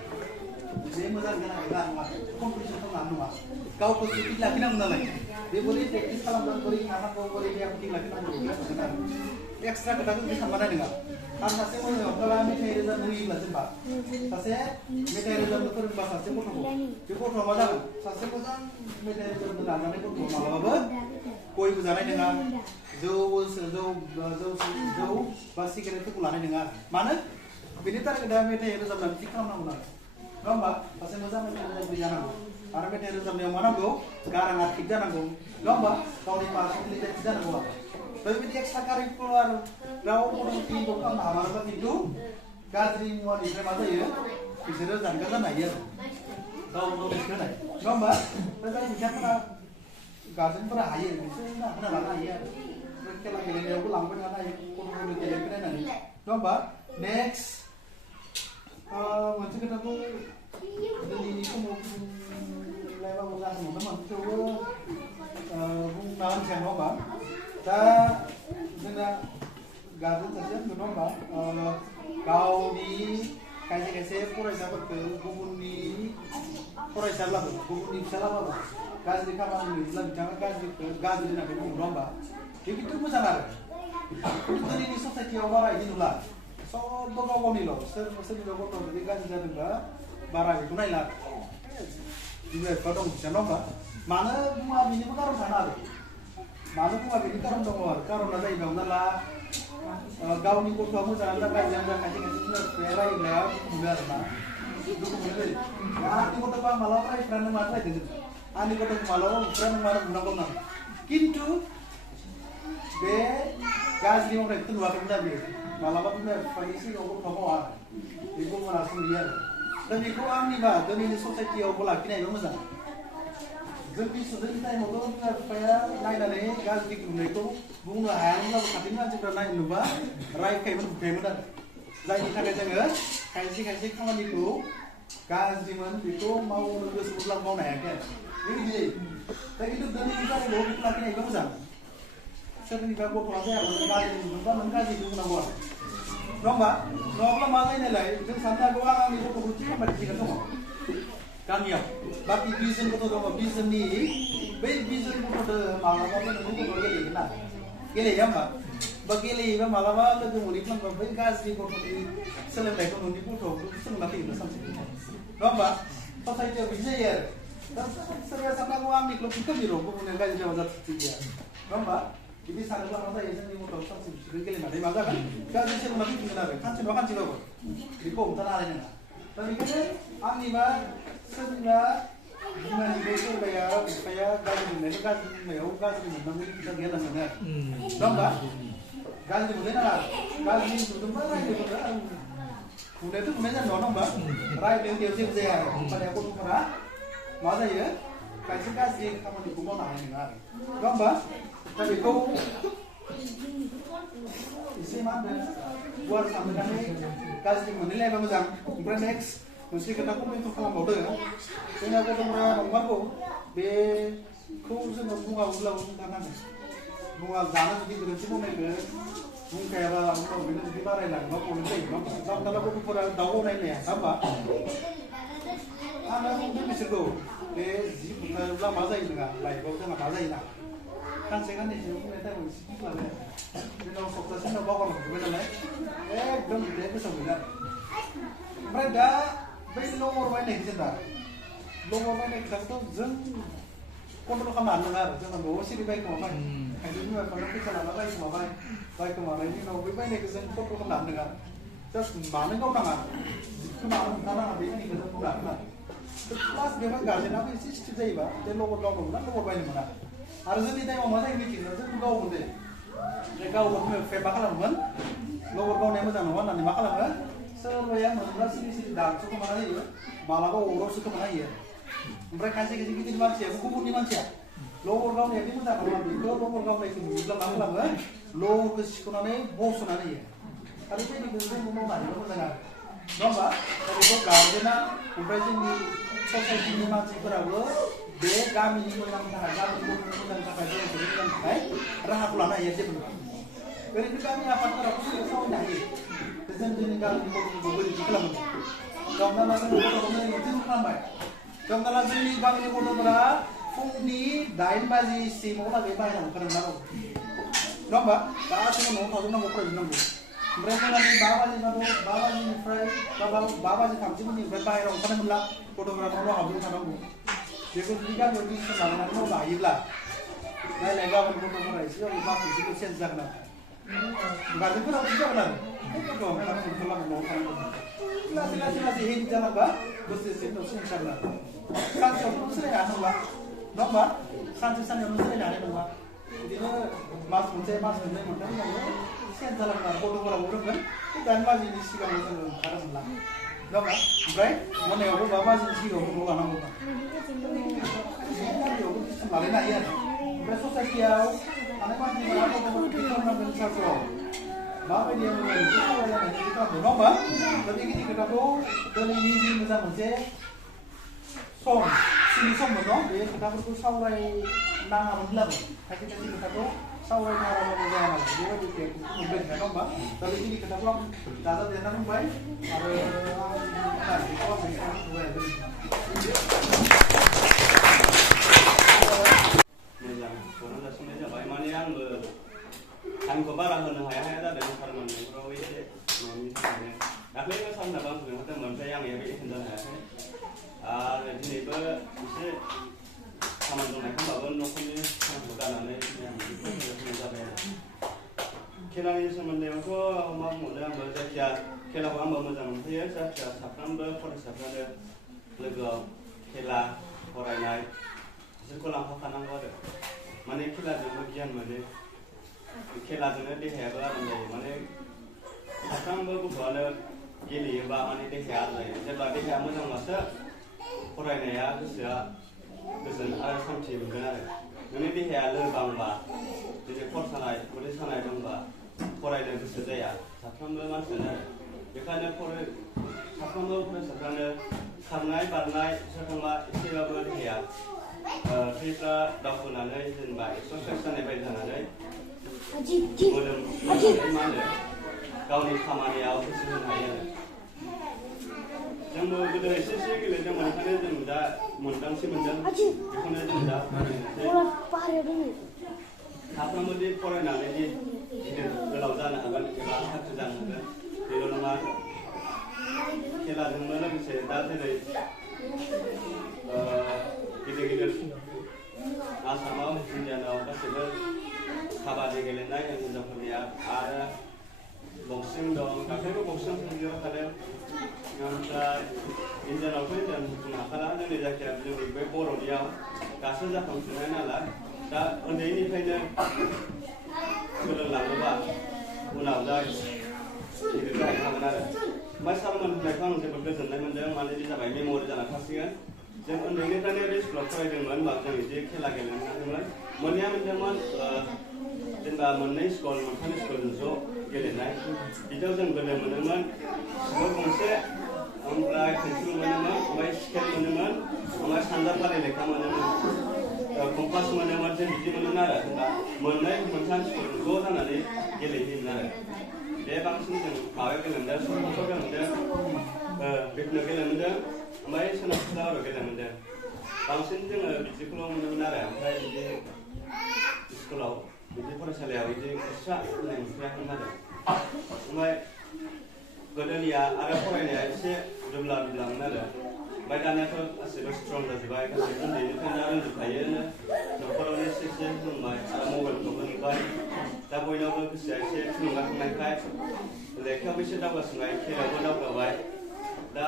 बे मोजां जानाय नङा कम्पिटिसन खालामनो नङा गावखौ थिग लाखिनांगौ नालाय बे बोरै प्रेक्टिस खालामनांगौ बोरै थानांगौ बोरै देहाखौ थिग लाखिनांगौ एक्सट्रा खोथाखौ बिदि सानबानाय नङा आरो सासे मोजां हमना मेथाइ रोजाबनो होयोब्ला जेनेबा सासे मेथाइ रोजाबनो फोरोंबा सासे गथ'खौ बे गथ'आ मा जागोन सासे मोजां मेथाइ रोजाबनो नाजानाय गथ'आ मालाबाबो गयबो जानाय नङा जौ बा सिगारेटफोरखौ लानाय नङा मानो बेनि थाखाय दा मेथाइ रोजाबनानै थिग खालामनांगौ आरो नङा होमबा सासे मोजां मेथाइ रोजाबगिरि जानांगौ आरो मेथाइ रोजाबनायाव मा नांगौ गाराङा थिग जानांगौ नङा होमबा गावनि पार्सनेलिटिया थिग जानांगौ आरो दा बेबायदि एक्सट्रा कारिकुलार राव फोरोंगिरिखौ खालामनो हामारोबा खिन्थु गाज्रि मुवानिफ्राय मा जायो बिसोरो जानगार जानो हायो आरो गाव नलेज होनाय नङा होमबा दा जाय बिथांमोना गार्जेनफोरा हायो बिसोरो होना लानो हायो आरो खेला गेलेनायावबो लांबाय थानो हायो गथ'फोरनि गेलेनायखौ नायनानै नङा होमबा नेक्स्ट मोनसे खोथाखौ दिनैनि समाव बुंलायबाबो जानो मोनदोंमोन थेवबो बुंना होनसै नङा होमबा दा जोंना गार्जेन सासेया नङा होमबा गावनि खायसे खायसे फरायसाफोरखौ गुबुननि फरायसाब्लाबो गुबुननि फिसालाबाबो गाज्रि खामानि नुयोब्ला बिथाङा गाज्रि होननानै बुङो नङा होमबा बे खिन्थु मोजां आरो खिन्थु दिनैनि ससाइटियाव बारा बिदि नुला सबबो गाव गावनिल' सोरनिबा गथ' जुदि गाज्रि जादोंबा बारा बेखौ नायला बिमा बिफा दं बिसा नङा होमबा मानो बुङा बेनिबो कारन थानो आरो मानो बुङा बेनि कारन दङ आरो कारना जाहैबाय हमना ला गावनि गथ'आ मोजाङानो जा गाज्रियानो जा खायसे खायसे बिमा बिफाया रायोब्ला दुखु मोनो आरो ना दुखु मोनो जायो आंनि गथ'खौ मालाबा रायफ्रा नों मानो रायदों आंनि गथ'खौ मालाबा बुफ्रा नों मानो बुनांगौ होननानै खिन्थु बे गाज्रि मावनायखौ नुवाखैमोन दा बेयो मालाबा बिमा बिफानि सिगाङाव गथ'आ मावा आरो बेखौ मोनासो नुयो आरो दा बेखौ आंनिबा दिनैनि ससाइटियावबो लाखिनायबा मोजां जोंनि टाइमावथ' बिमा बिफाया नायनानै गाज्रि नुनायखौ बुंनो हायामोनब्लाबो खाथिनि मानसिफ्रा नायनो नुबा रायखायोमोन बुखायोमोन आरो जायनि थाखाय जोङो खायसे खायसे खामानिखौ गाज्रिमोन बेखौ मावनो गोसोब्लाबो मावनो हायाखै आरो बेबायदि जायो दा खिन्थु दिनैनि टाइमाव बेखौ लाखिनायबा मोजां सोरनिबा गथ'आ जायामोन गाज्रि नुदोंबा नों गाज्रिखौ बुंनांगौ आरो नङा होमबा नङाब्ला मा जायो नालाय जों साननो हागौ आंनि गथ'खौ थि खालामबाय थिगानो दङ गामियाव बाखि 20 जन गथ' दङ 20 जननि बै 20 जन गथ'जों मालाबाबो नोंनि गथ'आ गेलेगोन ना गेलेया होमबा बा गेलेयोबा मालाबा लोगो मोनहैफ्लांबा बै गाज्रि गथ'नि सोलोंनायखौ नोंनि गथ'खौ सोलोंना फैगोन सानसे नङा होमबा ससाइटियाव बिदि जायो आरो दा सोरबा साननांगौ आंनिखौल' थिग खालामो गुबुननि गाज्रि जाबा जाथि थिग गैया नङा होमबा बिदि सानोब्ला मा जायो जोंनि गथ'आ सानसे बिसोरो गेलेनानै मा जागोन गाज्रि सोलोंना फैफिनगोन आरो खानसे नङा खानसेबाबो बेखौ हमथानो हानाय नङा दा बेखायनो आंनिबा सोरनिबा बिमानिखौ सोरबाया बिफाया गाज्रि मोननायखौ गाज्रि बुंनायाव गाज्रि मोननांगौनि खोथा गैया होनना सानो आरो नङा होमबा गाज्रि मोननाय नाङा गाज्रि नुदोंबा रायज्लायदों आं बुंनायाथ' बुंनाय जानाय नङा होमबा रायज्लायनायाव जेबो जाया आरो होमबानिया गथ'फोरा मा जायो खायसे गाज्रि खामानिखौ मावनो हानाय नङा आरो नङा होमबा दा बेखौ एसे मा होनो गुवार साननानै गाज्रि मोनैलायबा मोजां ओमफ्राय नेक्स्ट मोनसे खोथाखौ मेन्सन खालामबावदो जोंना गथ'फोरा नंमारगौ बेखौ जोङो बुङाब्लाबो बुंथारनांगोन बुङा जानो जुदि गोरोन्थि मावनायखौ बुंखायाबा उनाव बेनो जुदि बारायलाङोबा प्रब्लेम जायो नङा होमबा जाहोना गथ'फोरा दाउ नायनाया नङा होमबा आंना बुंदों बिसोरखौ बे जि बुथारोब्ला मा जायो नङा लाइफआव जोंहा मा जायोना सानसे साननैसो बुंनाय टाइमाव एसे बुंलाबाय आरो जोंनाव सप्तासे उनाव बावगारलांजोब्बाय नालाय एकदम बिदिहाय गोसोआव गैला ओमफ्राय दा बै लबर बायनायखौ जेनेबा लबर बायनाय खोथाखौथ' जों कन्ट्रल खालामनो हानो नङा आरो जोंना न'आव सिरि बायखोमाबाय खायसे बिमा बिफानो फैसा लाना बायखोमानायनि उनाव बै बायनायखौ जों कन्ट्रल खालामनो हानो नङा जास्ट मानो गावनाङा जिखौ मानो हमथानाङा बेखिनिखौ जों बुंनो हागोन आरो प्लास बेवहाय गार्जेनाबो एसे स्ट्रिक्ट जायोबा बे लबर गावनो मोना लबर बायनो मोना आरो जोंनि टाइमाव मा जायो मिथिगौ जों गावमोन दे बे गावबो बिमा बिफाया मा खालामोमोन लबर गावनाया मोजां नङा होननानै मा खालामो सोरबाया मोनब्ला सिरि सिरि दागसो खोमाना होयो मालाबा अरावसो खोमाना होयो ओमफ्राय खायसे खायसे गिदिर मानसिया गुबुननि मानसिया लबर गावनायादि मोजां नङा बेखौ लबर गावनायखौ नुयोब्ला मा खालामो लबरखौ सिख'नानै बस'नानै होयो आरो बेबायदिखौ जोंबो मावनो हायोबा मोजां आरो नङा होमबा दा बेखौ गार्जेना ओमफ्राय जोंनि ससाइटिनि मानसिफोराबो बे गामिनि मोजांनि थाखाय गामिनि मोजांनि थाखाय बर'फोरनि मोजांनि थाखाय राहाखौ लानो हायो जेबो नङा ओरैनो गामि आफादफोराबो सावरायनो हायो जों जोंनि गामिनि गथ'फोरखौ बोरैथि खालामो हमना ला जों गथ'फोरनो मोनसे खालामबाय हमना ला जोंनि गामिनि गथ'फोरा फुंनि 9 बाजिसिमावलागै बाहेरायाव ओंखारनांगौ नङा होमबा गासैबो न'आव थाजोबनांगौ फरायजोबनांगौ ओमफ्राय मोनानि 5 बाजिबाथ' 5 बाजिनिफ्राय बा 5 बाजि 30 मिनिटनिफ्राय बाहेरायाव ओंखारनो मोनला गथ'फोरा न'आव हाबनानै थानांगौ बेखौ जुदि गामियाव डिसिसन लानानै मावनो हायोब्ला नायलाय गाबोन गथ'फोरा एसेबाबो मास मोनसेखौ चेन्ज जागोन आरो गार्जेनफोरा बिदि जागोन आरो न'आव थानांगौ लासै लासै लासै हेबिट जालांबा बोसोरसे उनाव चेन्ज जागोन आरो सानसेयावथ' सोलायनो हानाय नंला नङा होमबा सानसे साननैयावनो सोलायनो हानाय नङा बिदिनो मास मोनसे मास मोननै मोनथाम उनावनो चेन्ज जालांगोन आरो गथ'फोराबो रोंगोन 9 बाजिनि सिगाङाव जोङो ओंखारनो मोनला नङा होमबा ओमफ्य मोनायावबो 5 बाजिनि सिगाङाव न' लानांगौ गामियावबो सिस्टेम लालायनो हायो आरो ओमफ्राय ससाइटियाव थानाय मानसिफोरा गथ'फोरखौ खालामनांगोन सार्चआव माबायदि मोजां मोनसे सावरायलायनाय बिदि खालामदों नङा होमबा दा बेखिनि खोथाखौ दिनैनि जि मोजां मोनसे सम सिनि सममोन न' बे खोथाफोरखौ सावरायनाङामोनब्लाबो खायसे खायसे खोथाखौ सावरायनाङाबाबो जाया नालाय बेबायदि मोनबाय नङा होमबा दा बेखिनि खोथाखौ आं दाजाबदेरना बुंबाय आरो आं बेखौ आं मोजां खौरां जासिनाय जाबाय माने आंबो टाइमखौ बारा होनो हाया जादों सारमोन न'खराव एसे न'नि थाखायनो दाख्लैबो सारमोनाबो आंखौ लिंहरदोंमोन ओमफ्राय आं एटेन्ड जानो हायाखै आरो दिनैबो एसे खामानि दंनायखौ होनबाबो न'खरनि खामानिखौ गारनानै आं होनाय जाबाय आरो खेलानि सोमोन्दैआवथ' मा बुंबावनो आंबो जायखिया खेलाखौ आंबो मोजां मोनफैयो जायखिया साफ्रोमबो फरायसाफ्रानो लोगोआव खेला फरायनाय बिसोरखौ लांफाखानांगौ आरो माने खेलाजोंबो गियान मोनो खेलाजोंनो देहायाबो आराम जायो माने साफ्रोमबो गथ'आनो गेलेयोबा माने देहाया आराम जायो जेब्ला देहाया मोजांबासो फरायनाया गोसोआ गोजोन आरो सान्थि मोनगोन आरो नोंनि देहाया लोरबांबा जुदि खर सानाय उदै सानाय दंबा फरायनो गोसो जाया साफ्रोमबो मानसियानो आरो बेखायनो साफ्रोमबो फरायसाफ्रानो खारनाय बारनाय सोरथांबा एसेबाबो देहाया थैफ्रा दावखोनानै जेनेबा एक्सारसाइज जानाय बायदि जानानै मोदोम मा होनो गावनि खामानियाव गोसो होनो हायो आरो जोंबो गोदो एसे गेलेदोंमोन ओंखायनो जों दा मोनदांथि मोनदों बेखौनो जों दा साफ्रोमबो दि फरायनानै दि गिदिर गोलाव जानो हागोन एबा साख्रि जानो हागोन बेल' नङा खेलाजोंबो लोगोसे दा जेरै गिदिर गिदिर आसामाव इण्डियानाव गासैबो काबादि गेलेनाय हिन्जावफोरनिया आरो बक्सिं दं गासैबो बक्सिं गेलेनो हादों ओमफ्राय इण्डियानावथ' इण्डियान बुंनो हाखाला जोंनि जायगाया जोंनि बे बर'नियाव गासै जाखांफुनाय नालाय दा उन्दैनिफ्रायनो सोलोंलाङोबा उनाव दा गिदिर जाहैनो हागोन आरो ओमफ्राय सारमोन होननायखौ आं जोबोद गोजोननाय मोन्दों माने बे जाबाय मेम'रि जानानै थासिगोन जों उन्दैनिफ्रायनो बे स्कुलाव फरायदोंमोन होनबा जों बिदि खेला गेलेनो हादोंमोन मोननैया मोनदोंमोन जेनेबा मोननै स्कुल मोनथाम स्कुलजों ज' गेलेनाय बिदियाव जों गोदो मोनोमोन स्कुल गंसे ओमफ्राय पेन्सिल मोनोमोन ओमफ्राय स्केल मोनोमोन ओमफ्राय सानजाफारि लेखा मोनोमोन कम्पास मोनोमोन जों बिदि मोनोमोन आरो जेनेबा मोननै मोनथाम स्कुल ज' जानानै गेलेहैयोमोन आरो बे बांसिन जों माबायाव गेलेदों सरकाराव गेलेदों बेखौनो गेलेदों ओमफ्राय सोनाब सोनाबाव गेलेदों बांसिन जोङो बिदिखौल' मोनोमोन आरो ओमफ्राय बिदि स्कुलाव बिदि फरायसालियाव बिदि एक्सट्रा होनाय मोनफेराखैमोन आरो ओमफ्राय गोदोनिया आरो फरायनाया एसे दुब्ला दुब्लामोन आरो ओमफ्राय दानियाथ' गासैबो स्ट्रं जाजोब्बाय गासैबो उन्दैनिफ्रायनो रोंजोबखायो न'खरावनो एसे एसे रोंबाय आरो मबाइलखौबो नुबाय दा बयनावबो गोसोआ एसे थुलुंगाखांनायखाय लेखायावबो एसे दावगासिनबाय खेलायावबो दावगाबाय दा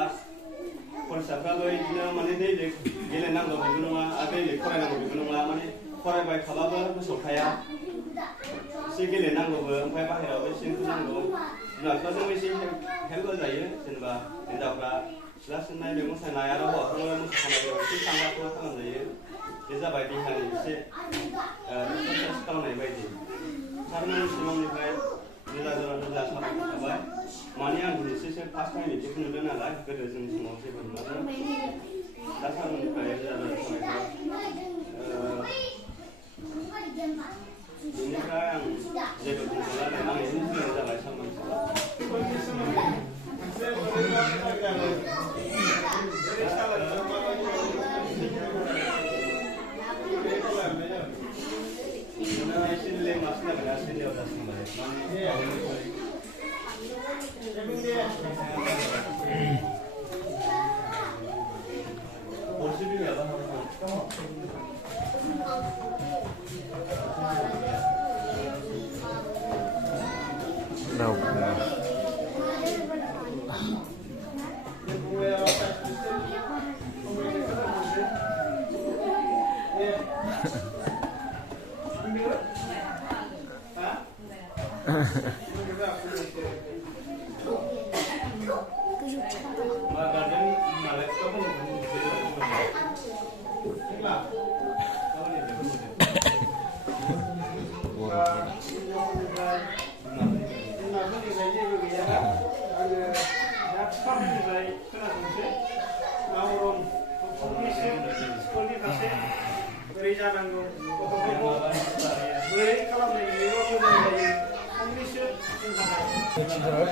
फरायसाफ्राबो बिदिनो माने दैलि गेलेनांगौ बेबो नङा आरो दैलि फरायनांगौ बेबो नङा माने फरायबाय थाबाबो गोसोआव थाया एसे गेलेनांगौबो ओमफ्राय बाहेरायावबो एसे ओंखारनांगौ बिमा बिफाजोंबो एसे हेल्प होजायो जेनेबा हिन्जावफ्रा सिथ्ला सिबनाय मैगं सायनाय आरो हौवाफोरा मोसानायाव एसे सानगाथ'आ खालामजायो बे जाबाय देहानि एसे एक्सारसाइज खालामनाय बायदि सारमोननि सिमांनिफ्राय रोजा रोजा साबायखर थाबाय माने आं दिनैसो फार्स्ट टाइम बिदिखौ नुदों नालाय गोदो जोंनि समाव जेबो नुवामोन दा सारमोननिफ्राय रोजा रोजा साबायखर बेनिफ्राय आं जेबो बुंथ'ला आं एसे बुंनाय जाबाय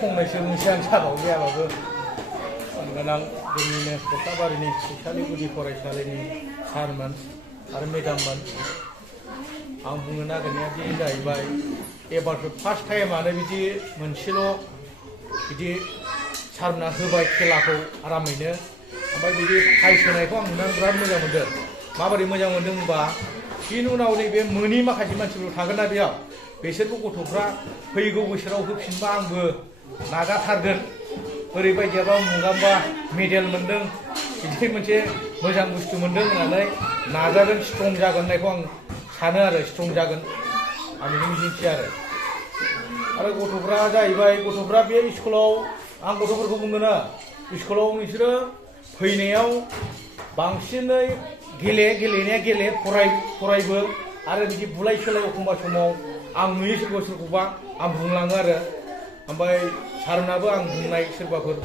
फंनैसो बुंसै आं सानाव गैयाबाबो गोनां जोंनिनो कख्लाबारिनि फैसालि गुदि फरायसालिनि सारमोन आरो मेडाममोन आं बुंनो नागिरनाया बे जाहैबाय एबारथ' फार्स्ट टाइमानो बिदि मोनसेल' बिदि सारमोना होबाय खेलाखौ आरामैनो ओमफ्राय बिदि प्राइज होनायखौ आं नुनानै बिराद मोजां मोनदों माबोरै मोजां मोनदों होनबा बिनि उनाव नैबे मोनि माखासे मानसिफोर थागोन ना बेयाव बिसोरबो गथ'फ्रा फैगौ बोसोराव होफिनबा आंबो नाजाथारगोन ओरैबायदियाबा मुगाबा मेडेल मोनदों बिदि मोनसे मोजां बुस्थु मोनदों होननानै नाजागोन स्ट्रं जागोन होननायखौ आं सानो आरो स्ट्रं जागोन आं बेखौ मिजिंथियो आरो गथ'फ्रा जाहैबाय गथ'फ्रा बे स्कुलाव आं गथ'फोरखौ बुंगोन स्कुलाव नोंसोरो फैनायाव बांसिनै गेलेनाया गेले फरायबो आरो बिदि बुलाय सोलाय एखमबा समाव आं नुयो सोरबा सोरखौबा आं बुंलाङो आरो ओमफ्राय सारनाबो आं बुंनाय सोरबाफोर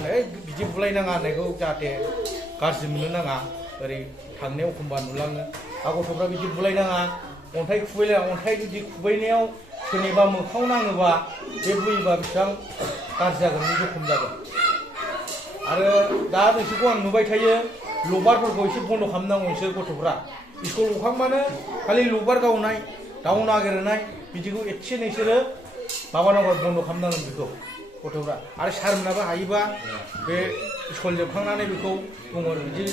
बिदि बुलायनाङा होननायखौ जाहाथे गाज्रि मोननो नाङा ओरै थांनायाव एखमबा नुलाङो आरो गथ'फ्रा बिदि बुलायनाङा अन्थाइ खुबैलाया अन्थाइ जुदि खुबैनायाव सोरनिबा मोखाङाव नाङोबा बे बुयोबा बेसेबां गाज्रि जागोन बे जखम जागोन आरो दा नोंसोरखौ आं नुबाय थायो लबारफोरखौ एसे बन्द' खालामनांगौ नोंसोर गथ'फ्रा स्कुल गखांबानो खालि लबार गावनाय दाउ नागिरनाय बिदिखौ एसे नोंसोरो माबानांगौ बन्द' खालामनांगोन बेखौ गथ'फ्रा आरो सारमोनाबो हायोबा बे स्कुल जोबखांनानै बेखौ बुङो बिदि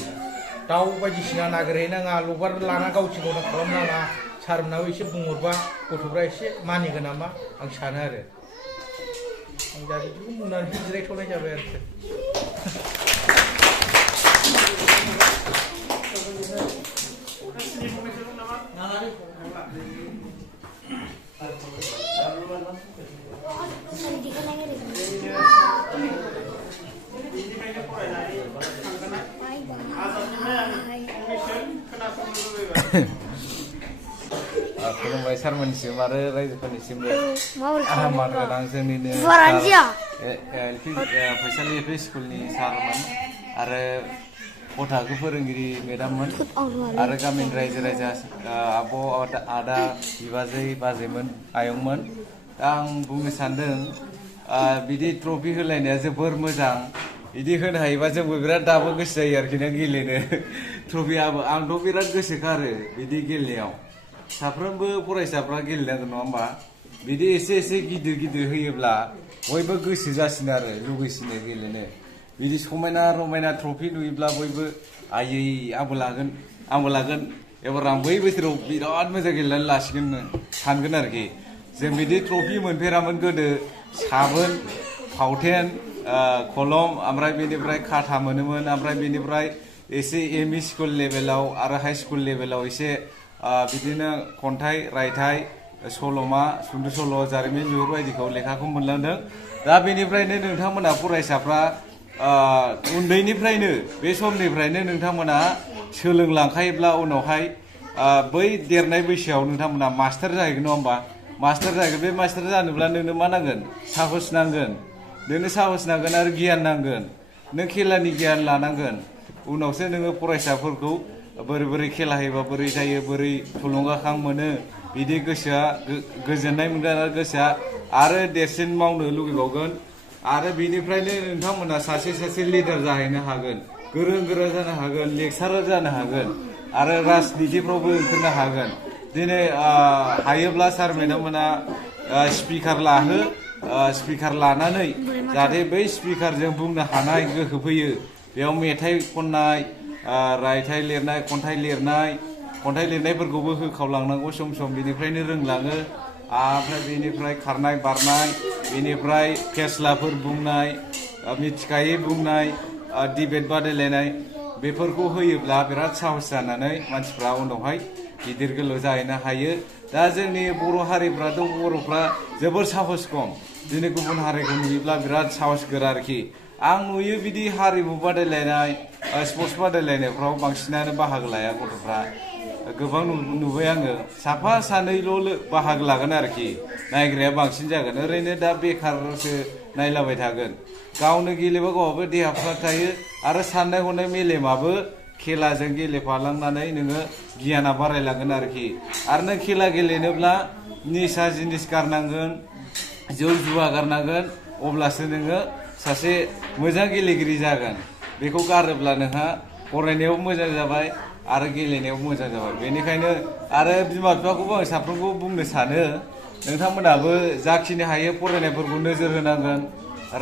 दाउ बायदिसिना नागिरहैनाङा लबार लाना गावथिंगावना खालामनाङा सारमोनाबो एसे बुंहरबा गथ'फ्रा एसे मानिगोन नामा आं सानो आरो आं दा बिदिखौ बुंनानै जिरायथ'नाय जाबाय आरो खुलुमबाय सारमोननिसिम आरो रायजोफोरनिसिमबो मान गोनां जोंनिनो फैसालि एल पि स्कुलनि सारमोन आरो गथ'खौ फोरोंगिरि मेडाममोन आरो गामिनि रायजो राजा आब' आदा बिबाजै बाजैमोन आयंमोन दा आं बुंनो सानदों बिदि ट्रफि होलायनाया जोबोर मोजां बिदि होनो हायोबा जोंबो बिराद दाबो गोसो जायो आरोखि ना गेलेनो ट्रफियाबो आंथ' बिराद गोसोखा आरो बिदि गेलेनायाव साफ्रोमबो फरायसाफ्रा गेलेनांगोन नङा होमबा बिदि एसे एसे गिदिर गिदिर होयोब्ला बयबो गोसो जासिनो आरो लुगैसिनो गेलेनो बिदि समायना रमायना ट्रफि नुयोब्ला बयबो आयै आंबो लागोन एबार आं बै बोसोराव बिराद मोजां गेलेनानै लासिगोन सानगोन आरोखि जों बिदि ट्रफि मोनफेरामोन गोदो साबोन फावथेन कलम ओमफ्राय बेनिफ्राय खाथा मोनोमोन ओमफ्राय बेनिफ्राय एसे एमइ स्कुल लेभेलाव आरो हाई स्कुल लेभेलाव एसे बिदिनो खन्थाइ रायथाइ सल'मा सुंद' सल' जारिमिन बेफोरबायदिखौ लेखाखौ मोनलांदों दा बेनिफ्रायनो नोंथांमोना फरायसाफ्रा उन्दैनिफ्रायनो बे समनिफ्रायनो नोंथांमोना सोलोंलांखायोब्ला उनावहाय बै देरनाय बैसोआव नोंथांमोना मास्टार जाहैगोन नङा होमबा मास्टार जाहैगोन बे मास्टार जानोब्ला नोंनो मा नांगोन साहस नांगोन नोंनो साहस नांगोन आरो गियान नांगोन नों खेलानि गियान लानांगोन उनावसो नोङो फरायसाफोरखौ बोरै खेला होयोबा बोरै जायो बोरै थुलुंगाखां मोनो बिदि गोसोआ गोजोननाय मोनगोन आरो गोसोआ आरो देरसिन मावनो लुगैबावगोन आरो बेनिफ्रायनो नोंथांमोना सासे लिडार जाहैनो हागोन गोरों गोरा जानो हागोन लेक्सारार जानो हागोन आरो राजनितिफ्रावबो ओंखारनो हागोन दिनै हायोब्ला सार मेडाममोना स्पिकार लानानै जाहाथे बै स्पिकारजों बुंनो हानाय गोहो फैयो बेयाव मेथाइ खननाय रायथाइ लिरनाय खन्थाइ लिरनायफोरखौबो होखावलांनांगौ सम सम बेनिफ्रायनो रोंलाङो ओमफ्राय बेनिफ्राय खारनाय बारनाय बेनिफ्राय फेस्लाफोर बुंनाय मिथिखायै बुंनाय डिबेट बादायलायनाय बेफोरखौ होयोब्ला बिराद साहस जानानै मानसिफ्रा उनावहाय गिदिर गोलाव जाहैनो हायो दा जोंनि बर' हारिफ्राथ' बर'फ्रा जोबोर साहस खम दिनै गुबुन हारिखौ नुयोब्ला बिराद साहस गोरा आरोखि आं नुयो बिदि हारिमु बादायलायनाय स्पर्ट्स बादायलायनायफ्राव बांसिनानो बाहागो लाया गथ'फ्रा गोबां नुबाय आङो साफा सानैल' बाहागो लागोन आरोखि नायग्राया बांसिन जागोन ओरैनो दा बेखारसो नायलाबाय थागोन गावनो गेलेबा गावहाबो देहाफ्रा थायो आरो साननाय हनाय मेलेमाबो खेलाजों गेलेफालांनानै नोङो गियाना बारायलांगोन आरोखि आरो नों खेला गेलेनोब्ला निसा जिनिस गारनांगोन जौ जुवा गारनांगोन अब्लासो नोङो सासे मोजां गेलेगिरि जागोन बेखौ गारोब्ला नोंहा फरायनायाव मोजां जाबाय आरो गेलेनायाव मोजां जाबाय बेनिखायनो आरो बिमा बिफाखौबो आं साफ्रोमखौ बुंनो सानो नोंथांमोनाबो जाखिनि हायो फरायनायफोरखौ नोजोर होनांगोन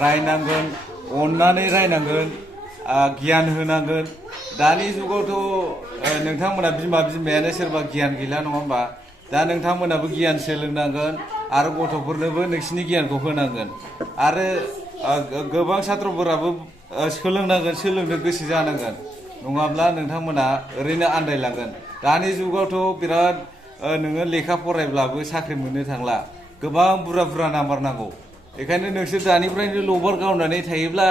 रायनांगोन अननानै रायनांगोन गियान होनांगोन दानि जुगावथ' नोंथांमोना बिमायानो सोरबा गियान गैला नङा होमबा दा नोंथांमोनाबो गियान सोलोंनांगोन आरो गथ'फोरनोबो नोंसिनि गियानखौ होनांगोन आरो गोबां सात्रफोराबो सोलोंनांगोन सोलोंनो गोसो जानांगोन नङाब्ला नोंथांमोना ओरैनो आन्दायलांगोन दानि जुगावथ' बिराद नोङो लेखा फरायब्लाबो साख्रि मोननो थांला गोबां बुरजा नाम्बार नांगौ बेखायनो नोंसोर दानिफ्रायनो लबार गावनानै थायोब्ला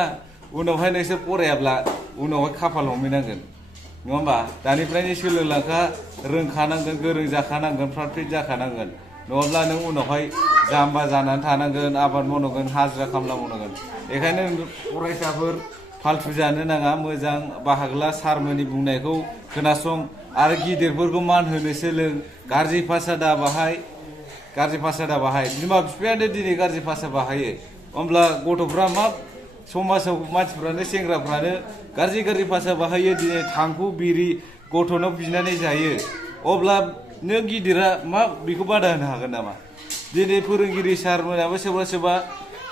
उनावहाय नोंसोर फरायाब्ला उनावहाय खाफाल हमहैनांगोन नङा होमबा दानिफ्रायनो सोलोंलांखा रोंखानांगोन गोरों जाखानांगोन फ्रात फ्रिट जाखानांगोन नङाब्ला नों उनावहाय जाम्बा जानानै थानांगोन आबाद मावनांगोन हाजिरा खामला मावनांगोन बेखायनो फरायसाफोर फाल्थु जानो नाङा मोजां बाहागो ला सारमोननि बुंनायखौ खोनासं आरो गिदिरफोरखौ मान होनो सोलों गाज्रि भाषा दा बाहाय बिमा बिफायानो दिनै गाज्रि भाषा बाहायो होमब्ला गथ'फ्रा मा समाजाव मानसिफ्रानो सेंग्राफ्रानो गाज्रि भाषा बाहायो दिनै थांखु बिरि गथ'नाव बिनानै जायो अब्ला नों गिदिरा मा बेखौ बादा होनो हागोन नामा दिनै फोरोंगिरि सारमोनाबो सोरबा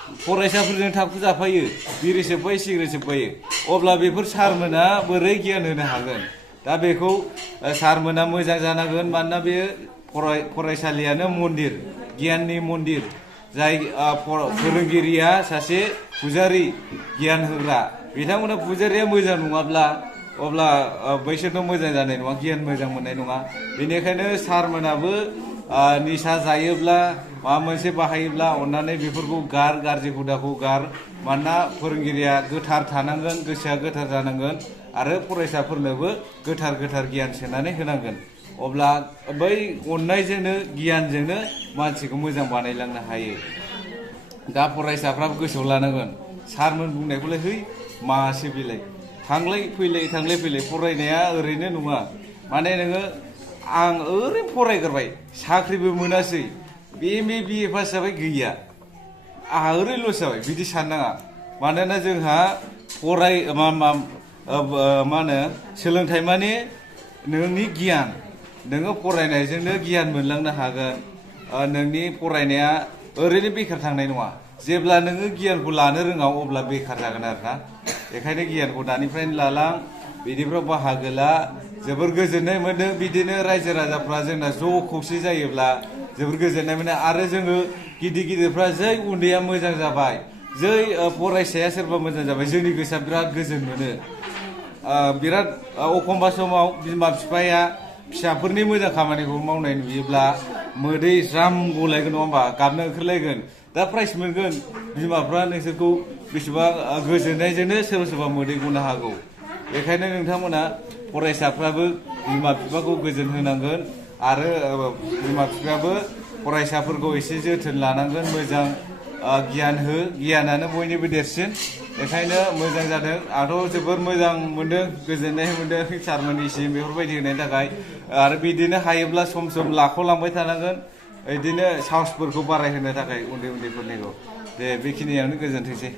फरायसाफोरजों थांखु जाफायो बिरि सोबफायो सिगारेट सोबफायो अब्ला बेफोर सारमोना बोरै गियान होनो हागोन दा बेखौ सारमोना मोजां जानांगोन मानोना बे फरायसालियानो मन्दिर गियाननि मन्दिर जाय फोरोंगिरिया सासे फुजारि गियान होग्रा बिथांमोना फुजारिया मोजां नङाब्ला अब्ला बैसोरथ' मोजां जानाय नङा गियान मोजां मोननाय नङा बेनिखायनो सारमोनाबो निसा जायोब्ला माबा मोनसे बाहायोब्ला अननानै बेफोरखौ गाज्रि हुदाखौ गार मानोना फोरोंगिरिया गोथार थानांगोन गोसोआ गोथार जानांगोन आरो फरायसाफोरनोबो गोथार गियान सोनानै होनांगोन अब्ला बै अननायजोंनो गियानजोंनो मानसिखौ मोजां बानायलांनो हायो दा फरायसाफ्राबो गोसोआव लानांगोन सारमोन बुंनायखौलाय है मासो बेलाय थांलाय फैलाय फरायनाया ओरैनो नङा माने नोङो आं ओरैनो फरायग्रोबाय साख्रिबो मोनासै BA BA पास जाबाय गैया आंहा ओरैनो लस जाबाय बिदि साननाङा मानोना जोंहा मा होनो सोलोंथाइ माने नोंनि गियान नोङो फरायनायजोंनो गियान मोनलांनो हागोन नोंनि फरायनाया ओरैनो बेखार थांनाय नङा जेब्ला नोङो गियानखौ लानो रोङा अब्ला बेखार जागोन आरोना बेखायनो गियानखौ दानिफ्रायनो लालां बिदिफ्राव बाहागो ला जोबोर गोजोननाय मोनो बिदिनो रायजो राजाफ्रा जोंना ज' खौसे जायोब्ला जोबोर गोजोननाय मोनो आरो जोङो गिदिर गिदिरफ्रा जै उन्दैया मोजां जाबाय जै फरायसाया सोरबा मोजां जाबाय जोंनि गोसोआ बिराद गोजोन मोनो बिराद एखमबा समाव बिमा बिफाया फिसाफोरनि मोजां खामानिखौ मावनाय नुयोब्ला मोदै ज्राम गलायगोन नङा होमबा गाबनो ओंखारलायगोन दा प्राइज मोनगोन बिमाफ्रा नोंसोरखौ बेसेबा गोजोननायजोंनो सोरबा सोरबा मोदै गनो हागौ बेखायनो नोंथांमोना फरायसाफ्राबो बिमा बिफाखौ गोजोन होनांगोन आरो बिमा बिफायाबो फरायसाफोरखौ एसे जोथोन लानांगोन मोजां गियान हो गियानानो बयनिबो देरसिन बेखायनो मोजां जादों आंथ' जोबोर मोजां मोनदों गोजोननाय मोनदों सारमोननिसिम बेफोरबायदि होनायनि थाखाय आरो बिदिनो हायोब्ला सम सम लाख'लांबाय थानांगोन बिदिनो साहसफोरखौ बारायहोनो थाखाय उन्दै उन्दैफोरनिखौ दे बेखिनियावनो गोजोनथोंसै